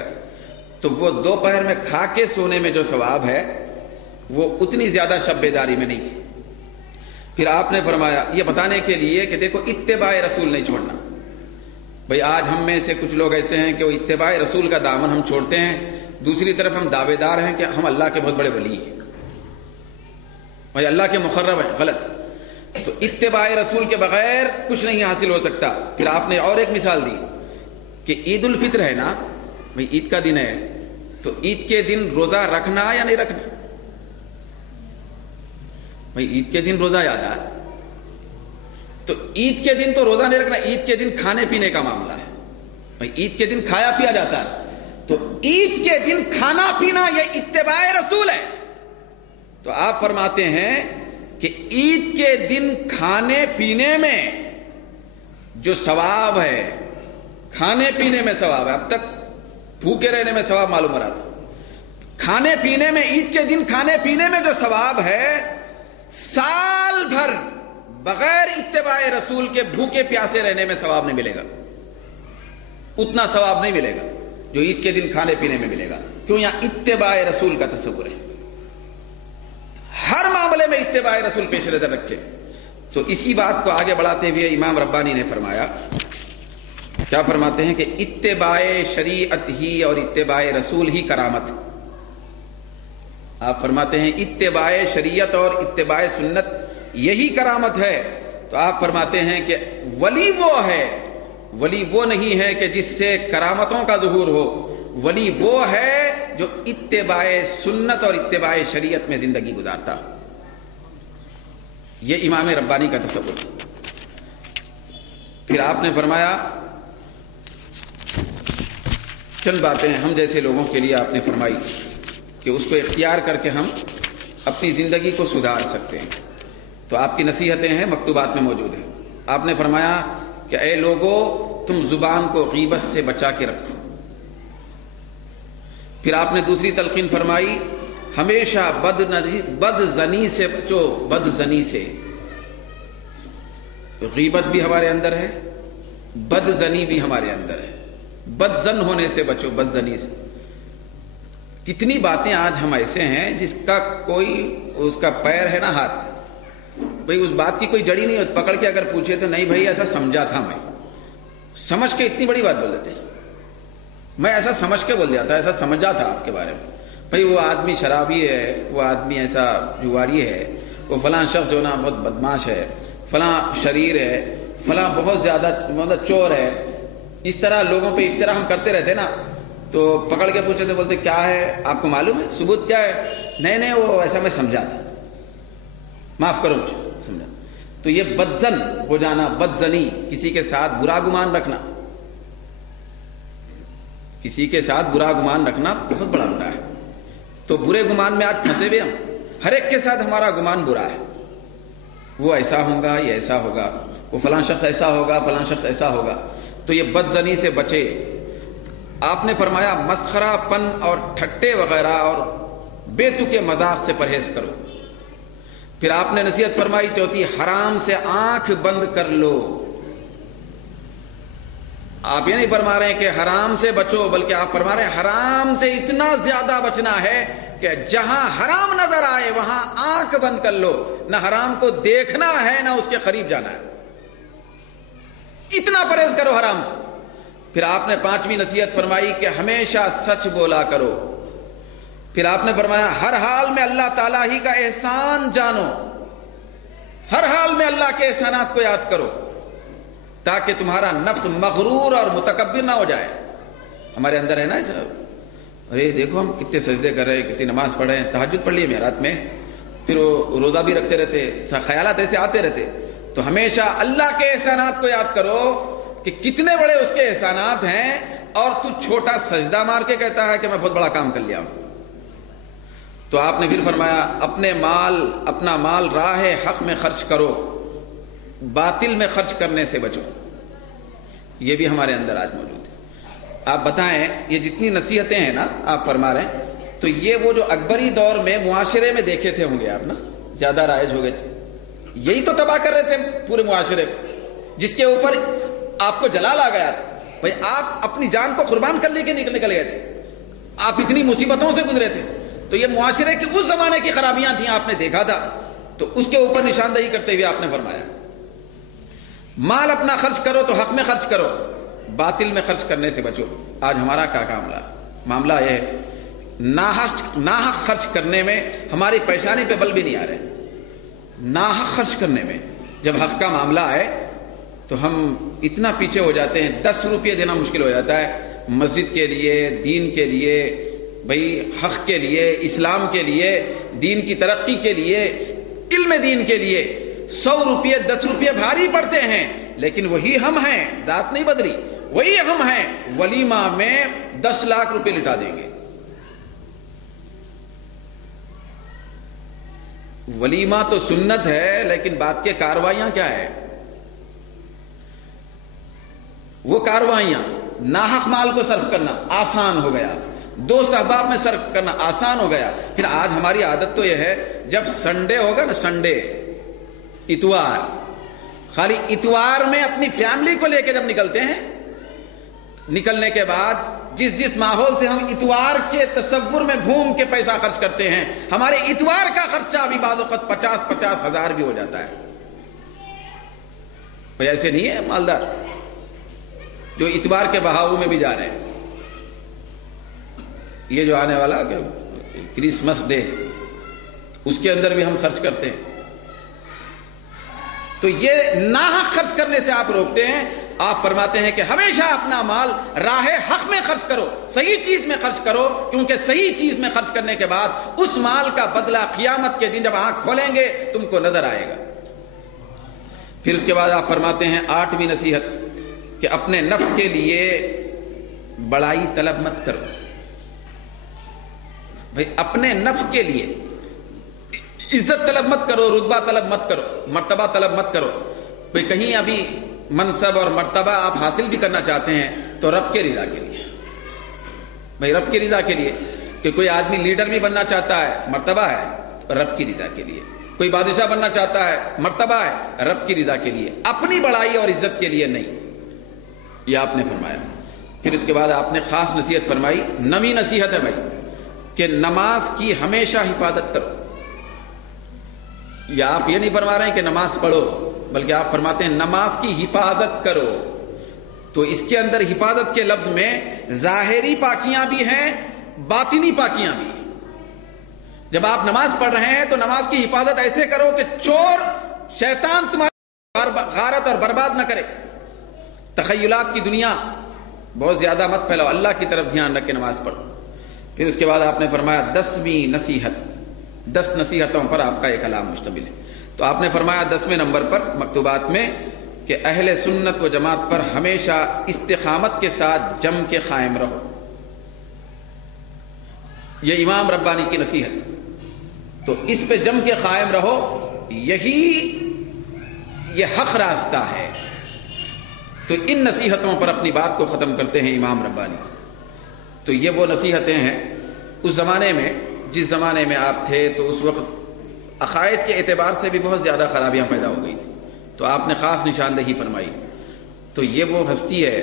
تو وہ دوپہر میں کھا کے سونے میں جو ثواب ہے وہ اتنی زیادہ شب بیداری میں نہیں. پھر آپ نے فرمایا یہ بتانے کے لیے کہ دیکھو اتباع رسول نہیں چھوڑنا. بھئی آج ہم میں سے کچھ لوگ ایسے ہیں کہ وہ اتباع رسول کا دامن ہم چھوڑتے ہیں, دوسری طرف ہم دعوے دار ہیں کہ ہم اللہ کے بہت بڑے ولی ہیں, بھئی اللہ کے مقرب ہیں. غلط. تو اتباع رسول کے بغیر کچھ نہیں حاصل ہو سکتا. پھر آپ نے اور ایک مثال دی کہ عید الفطر ہے نا, بھئی عید کا دن ہے, تو عید کے دن روزہ رکھنا یا نہیں رکھنا؟ بھئی عید کے دن روزہ یاد آیا, تو عید کے دن تو روزہ نہیں رکھنا, عید کے دن کھانے پینے کا معاملہ ہے. بھئی عید کے دن کھایا پیا جاتا ہے, تو عید کے دن کھانا پینا یہ اتباع رسول ہے. تو آپ فرماتے ہیں کہ عید کے دن کھانے پینے میں جو ثواب ہے, کھانے پینے میں ثواب ہے, اب تک بھوکے رہنے میں ثواب معلوم ہو رہا تھا, کھانے پینے میں عید کے دن کھانے پینے میں جو ثواب ہے, سال بھر بغیر اتباع رسول کے بھوکے پیاسے رہنے میں ثواب نہیں ملے گا. اتنا ثواب نہیں ملے گا جو عید کے دن کھانے پینے میں ملے گا. کیوں؟ یہاں اتباع رسول کا تصور ہے, ہر معاملے میں اتباع رسول پیش نظر رکھے. تو اسی بات کو آگے بڑھاتے ہوئے امام ربانی نے فرمایا, کیا فرماتے ہیں کہ اتباع شریعت ہی اور اتباع رسول ہی کرامت. آپ فرماتے ہیں اتباع شریعت اور اتباع سنت یہی کرامت ہے. تو آپ فرماتے ہیں کہ ولی وہ ہے, ولی وہ نہیں ہے کہ جس سے کرامتوں کا ظہور ہو, ولی وہ ہے جو اتباع سنت اور اتباع شریعت میں زندگی گزارتا. یہ امام ربانی کا تصور. پھر آپ نے فرمایا چند باتیں ہم جیسے لوگوں کے لیے آپ نے فرمائی کہ اس کو اختیار کر کے ہم اپنی زندگی کو سدھار سکتے ہیں. تو آپ کی نصیحتیں ہیں, مکتوبات میں موجود ہیں. آپ نے فرمایا کہ اے لوگو تم زبان کو غیبت سے بچا کے رکھو. پھر آپ نے دوسری تلقین فرمائی ہمیشہ بد زنی سے بچو, بد زنی سے. غیبت بھی ہمارے اندر ہے, بد زنی بھی ہمارے اندر ہے. بد زن ہونے سے بچو, بد زنی سے. کتنی باتیں آج ہم ایسے ہیں جس کا کوئی اس کا پیر ہے نا ہاتھ, بھئی اس بات کی کوئی جڑی نہیں ہوتی, پکڑ کے اگر پوچھے تو نہیں بھائی ایسا سمجھا تھا, میں سمجھ کے اتنی بڑی بات بول دیتے ہیں, میں ایسا سمجھ کے بول دیا تھا, ایسا سمجھا تھا آپ کے بارے میں. بھائی وہ آدمی شرابی ہے، وہ آدمی ایسا جواری ہے، وہ فلاں شخص جو نا بہت بدماش ہے، فلاں شریر ہے، فلاں بہت زیادہ مطلب چور ہے، اس طرح لوگوں پہ افطرا ہم کرتے رہتے نا، تو پکڑ کے پوچھتے بولتے کیا ہے آپ کو معلوم ہے، ثبوت کیا ہے؟ نہیں وہ ایسا میں سمجھا تھا، معاف کرو مجھے، سمجھا۔ تو یہ بدزن ہو جانا، بدزنی، کسی کے ساتھ برا گمان رکھنا، کسی کے ساتھ برا گمان رکھنا بہت بڑا گناہ ہے۔ تو برے گمان میں آج پھنسے ہوئے ہم، ہر ایک کے ساتھ ہمارا گمان برا ہے، وہ ایسا ہوگا، یہ ایسا ہوگا، وہ فلاں شخص ایسا ہوگا، فلاں شخص ایسا ہوگا۔ تو یہ بدزنی سے بچے۔ آپ نے فرمایا مسخرہ پن اور ٹھٹے وغیرہ اور بے تکے مذاق سے پرہیز کرو۔ پھر آپ نے نصیحت فرمائی چوتھی، حرام سے آنکھ بند کر لو۔ آپ یہ نہیں فرما رہے ہیں کہ حرام سے بچو، بلکہ آپ فرما رہے ہیں حرام سے اتنا زیادہ بچنا ہے کہ جہاں حرام نظر آئے وہاں آنکھ بند کر لو، نہ حرام کو دیکھنا ہے نہ اس کے قریب جانا ہے، اتنا پرہیز کرو حرام سے۔ پھر آپ نے پانچویں نصیحت فرمائی کہ ہمیشہ سچ بولا کرو۔ پھر آپ نے فرمایا ہر حال میں اللہ تعالیٰ ہی کا احسان جانو، ہر حال میں اللہ کے احسانات کو یاد کرو، تاکہ تمہارا نفس مغرور اور متکبر نہ ہو جائے۔ ہمارے اندر ہے نا ایسا، ارے دیکھو ہم کتنے سجدے کر رہے ہیں، کتنی نماز پڑھ رہے ہیں، تہجد پڑھ لیے رات میں، پھر وہ روزہ بھی رکھتے رہتے، خیالات ایسے آتے رہتے۔ تو ہمیشہ اللہ کے احسانات کو یاد کرو کہ کتنے بڑے اس کے احسانات ہیں، اور تو چھوٹا سجدہ مار کے کہتا ہے کہ میں بہت بڑا کام کر لیا ہوں۔ تو آپ نے پھر فرمایا اپنا مال راہ حق میں خرچ کرو، باطل میں خرچ کرنے سے بچو۔ یہ بھی ہمارے اندر آج موجود ہے۔ آپ بتائیں یہ جتنی نصیحتیں ہیں نا آپ فرما رہے ہیں، تو یہ وہ جو اکبری دور میں معاشرے میں دیکھے تھے ہوں گے آپ نا، زیادہ رائج ہو گئے تھے، یہی تو تباہ کر رہے تھے پورے معاشرے کو، جس کے اوپر آپ کو جلال آ گیا تھا۔ بھائی آپ اپنی جان کو قربان کر لے کے نکل گئے تھے، آپ اتنی مصیبتوں سے گزرے تھے، تو یہ معاشرے کی اس زمانے کی خرابیاں تھیں، آپ نے دیکھا تھا، تو اس کے اوپر نشاندہی کرتے ہوئے آپ نے فرمایا مال اپنا خرچ کرو تو حق میں خرچ کرو، باطل میں خرچ کرنے سے بچو۔ آج ہمارا کیا معاملہ یہ ہے، ناحق خرچ کرنے میں ہماری پریشانی پہ بل بھی نہیں آ رہے۔ ناحق خرچ کرنے میں جب حق کا معاملہ آئے تو ہم اتنا پیچھے ہو جاتے ہیں، 10 روپے دینا مشکل ہو جاتا ہے مسجد کے لیے، دین کے لیے، بھائی حق کے لیے، اسلام کے لیے، دین کی ترقی کے لیے، علم دین کے لیے 100 روپے 10 روپے بھاری پڑتے ہیں، لیکن وہی ہم ہیں، ذات نہیں بدلی، وہی ہم ہیں ولیمہ میں 10 لاکھ روپے لٹا دیں گے۔ ولیمہ تو سنت ہے، لیکن بات کے کارروائیاں کیا ہے؟ وہ کارروائیاں ناحق مال کو صرف کرنا آسان ہو گیا، دوست احباب میں صرف کرنا آسان ہو گیا۔ پھر آج ہماری عادت تو یہ ہے، جب سنڈے ہوگا نا، سنڈے، اتوار، خالی اتوار میں اپنی فیملی کو لے کے جب نکلتے ہیں، نکلنے کے بعد جس ماحول سے ہم اتوار کے تصور میں گھوم کے پیسہ خرچ کرتے ہیں، ہمارے اتوار کا خرچہ بھی بعض اوقات 50 ہزار بھی ہو جاتا ہے۔ بھئی ایسے نہیں ہے مالدار جو اتوار کے بہاؤ میں بھی جا رہے ہیں۔ یہ جو آنے والا کرسمس ڈے، اس کے اندر بھی ہم خرچ کرتے ہیں۔ تو یہ ناحق خرچ کرنے سے آپ روکتے ہیں۔ آپ فرماتے ہیں کہ ہمیشہ اپنا مال راہ حق میں خرچ کرو، صحیح چیز میں خرچ کرو، کیونکہ صحیح چیز میں خرچ کرنے کے بعد اس مال کا بدلہ قیامت کے دن جب آنکھ کھولیں گے تم کو نظر آئے گا۔ پھر اس کے بعد آپ فرماتے ہیں 8ویں نصیحت کہ اپنے نفس کے لیے بڑائی طلب مت کرو۔ بھئی اپنے نفس کے لیے عزت طلب مت کرو، رتبہ طلب مت کرو، مرتبہ طلب مت کرو۔ بھئی کہیں ابھی منصب اور مرتبہ آپ حاصل بھی کرنا چاہتے ہیں تو رب کے رضا کے لیے، بھئی رب کی رضا کے لیے، کہ کوئی آدمی لیڈر بھی بننا چاہتا ہے، مرتبہ ہے، رب کی رضا کے لیے، کوئی بادشاہ بننا چاہتا ہے، مرتبہ ہے، رب کی رضا کے لیے، اپنی بڑائی اور عزت کے لیے نہیں۔ یہ آپ نے فرمایا۔ پھر اس کے بعد آپ نے خاص نصیحت فرمائی، 9ویں نصیحت ہے بھائی کہ نماز کی ہمیشہ حفاظت کرو۔ یا آپ یہ نہیں فرما رہے ہیں کہ نماز پڑھو، بلکہ آپ فرماتے ہیں نماز کی حفاظت کرو۔ تو اس کے اندر حفاظت کے لفظ میں ظاہری پاکیاں بھی ہیں، باطنی پاکیاں بھی۔ جب آپ نماز پڑھ رہے ہیں تو نماز کی حفاظت ایسے کرو کہ چور شیطان تمہاری غارت اور برباد نہ کرے. تخیلات کی دنیا بہت زیادہ مت پھیلاؤ، اللہ کی طرف دھیان رکھ کے نماز پڑھو. پھر اس کے بعد آپ نے فرمایا 10ویں نصیحت، 10 نصیحتوں پر آپ کا یہ کلام مشتمل ہے. تو آپ نے فرمایا 10ویں نمبر پر مکتوبات میں کہ اہل سنت و جماعت پر ہمیشہ استقامت کے ساتھ جم کے قائم رہو. یہ امام ربانی کی نصیحت، تو اس پہ جم کے قائم رہو، یہی یہ حق راستہ ہے. تو ان نصیحتوں پر اپنی بات کو ختم کرتے ہیں امام ربانی. تو یہ وہ نصیحتیں ہیں اس زمانے میں، جس زمانے میں آپ تھے تو اس وقت عقائد کے اعتبار سے بھی بہت زیادہ خرابیاں پیدا ہو گئی تھی، تو آپ نے خاص نشاندہی فرمائی. تو یہ وہ ہستی ہے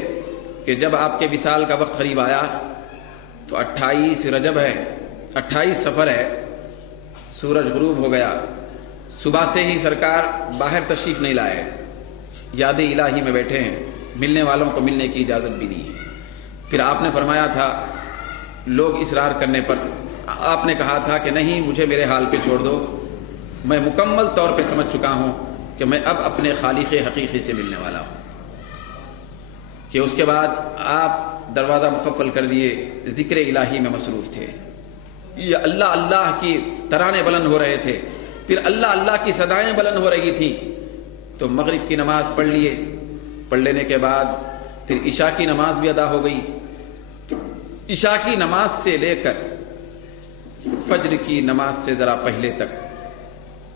کہ جب آپ کے وصال کا وقت قریب آیا تو 28 رجب ہے، 28 سفر ہے، سورج غروب ہو گیا، صبح سے ہی سرکار باہر تشریف نہیں لائے، یاد الہی میں بیٹھے ہیں، ملنے والوں کو ملنے کی اجازت بھی نہیں ہے. پھر آپ نے فرمایا تھا لوگ اصرار کرنے پر آپ نے کہا تھا کہ نہیں، مجھے میرے حال پہ چھوڑ دو، میں مکمل طور پہ سمجھ چکا ہوں کہ میں اب اپنے خالق حقیقی سے ملنے والا ہوں. کہ اس کے بعد آپ دروازہ مقفل کر دیے، ذکر الہی میں مصروف تھے، یہ اللہ اللہ کی ترانے بلند ہو رہے تھے، پھر اللہ اللہ کی صدائیں بلند ہو رہی تھی. تو مغرب کی نماز پڑھ لیے، پڑھ لینے کے بعد پھر عشاء کی نماز بھی ادا ہو گئی. عشاء کی نماز سے لے کر فجر کی نماز سے ذرا پہلے تک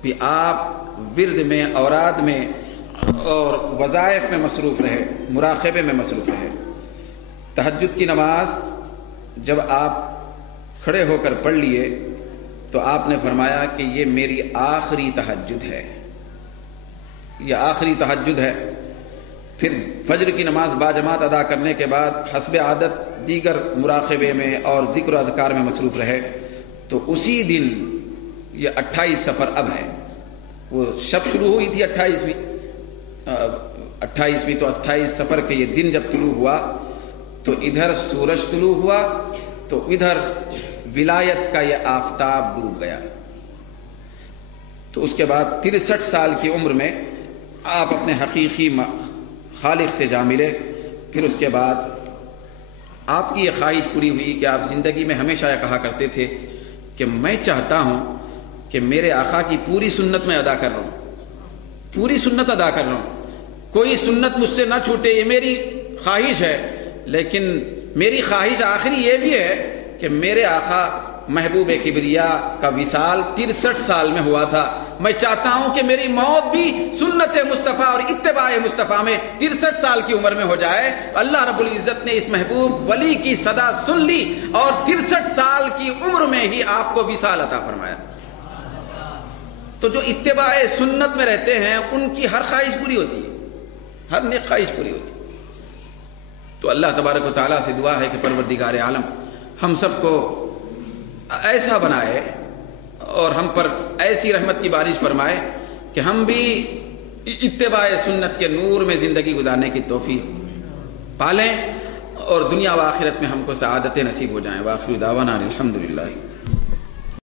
بھی آپ ورد میں، اوراد میں اور وظائف میں مصروف رہے، مراقبے میں مصروف رہے. تہجد کی نماز جب آپ کھڑے ہو کر پڑھ لیے تو آپ نے فرمایا کہ یہ میری آخری تہجد ہے، یہ آخری تہجد ہے. پھر فجر کی نماز باجماعت ادا کرنے کے بعد حسب عادت دیگر مراقبے میں اور ذکر و اذکار میں مصروف رہے. تو اسی دن یہ 28 سفر اب ہے، وہ شب شروع ہوئی تھی 28ویں تو 28 سفر کے یہ دن جب طلوع ہوا تو ادھر سورج طلوع ہوا تو ادھر ولایت کا یہ آفتاب ڈوب گیا. تو اس کے بعد 63 سال کی عمر میں آپ اپنے حقیقی خالق سے جا ملے. پھر اس کے بعد آپ کی یہ خواہش پوری ہوئی کہ آپ زندگی میں ہمیشہ یہ کہا کرتے تھے کہ میں چاہتا ہوں کہ میرے آقا کی پوری سنت میں ادا کر رہا ہوں، پوری سنت ادا کر رہا ہوں، کوئی سنت مجھ سے نہ چھوٹے، یہ میری خواہش ہے. لیکن میری خواہش آخری یہ بھی ہے کہ میرے آقا محبوب کبریا کا وصال 63 سال میں ہوا تھا. میں چاہتا ہوں کہ میری موت بھی سنت مصطفیٰ اور اتباع مصطفیٰ میں 63 سال کی عمر میں ہو جائے. اللہ رب العزت نے اس محبوب ولی کی صدا سن لی اور 63 سال کی عمر میں ہی آپ کو وصال عطا فرمایا. تو جو اتباع سنت میں رہتے ہیں ان کی ہر خواہش پوری ہوتی ہے، ہر نیک خواہش پوری ہوتی ہے. تو اللہ تبارک و تعالیٰ سے دعا ہے کہ پروردگار عالم ہم سب کو ایسا بنائے اور ہم پر ایسی رحمت کی بارش فرمائے کہ ہم بھی اتباع سنت کے نور میں زندگی گزارنے کی توفیق پالیں اور دنیا و آخرت میں ہم کو سعادتیں نصیب ہو جائیں. وآخر دعوانا الحمدللہ.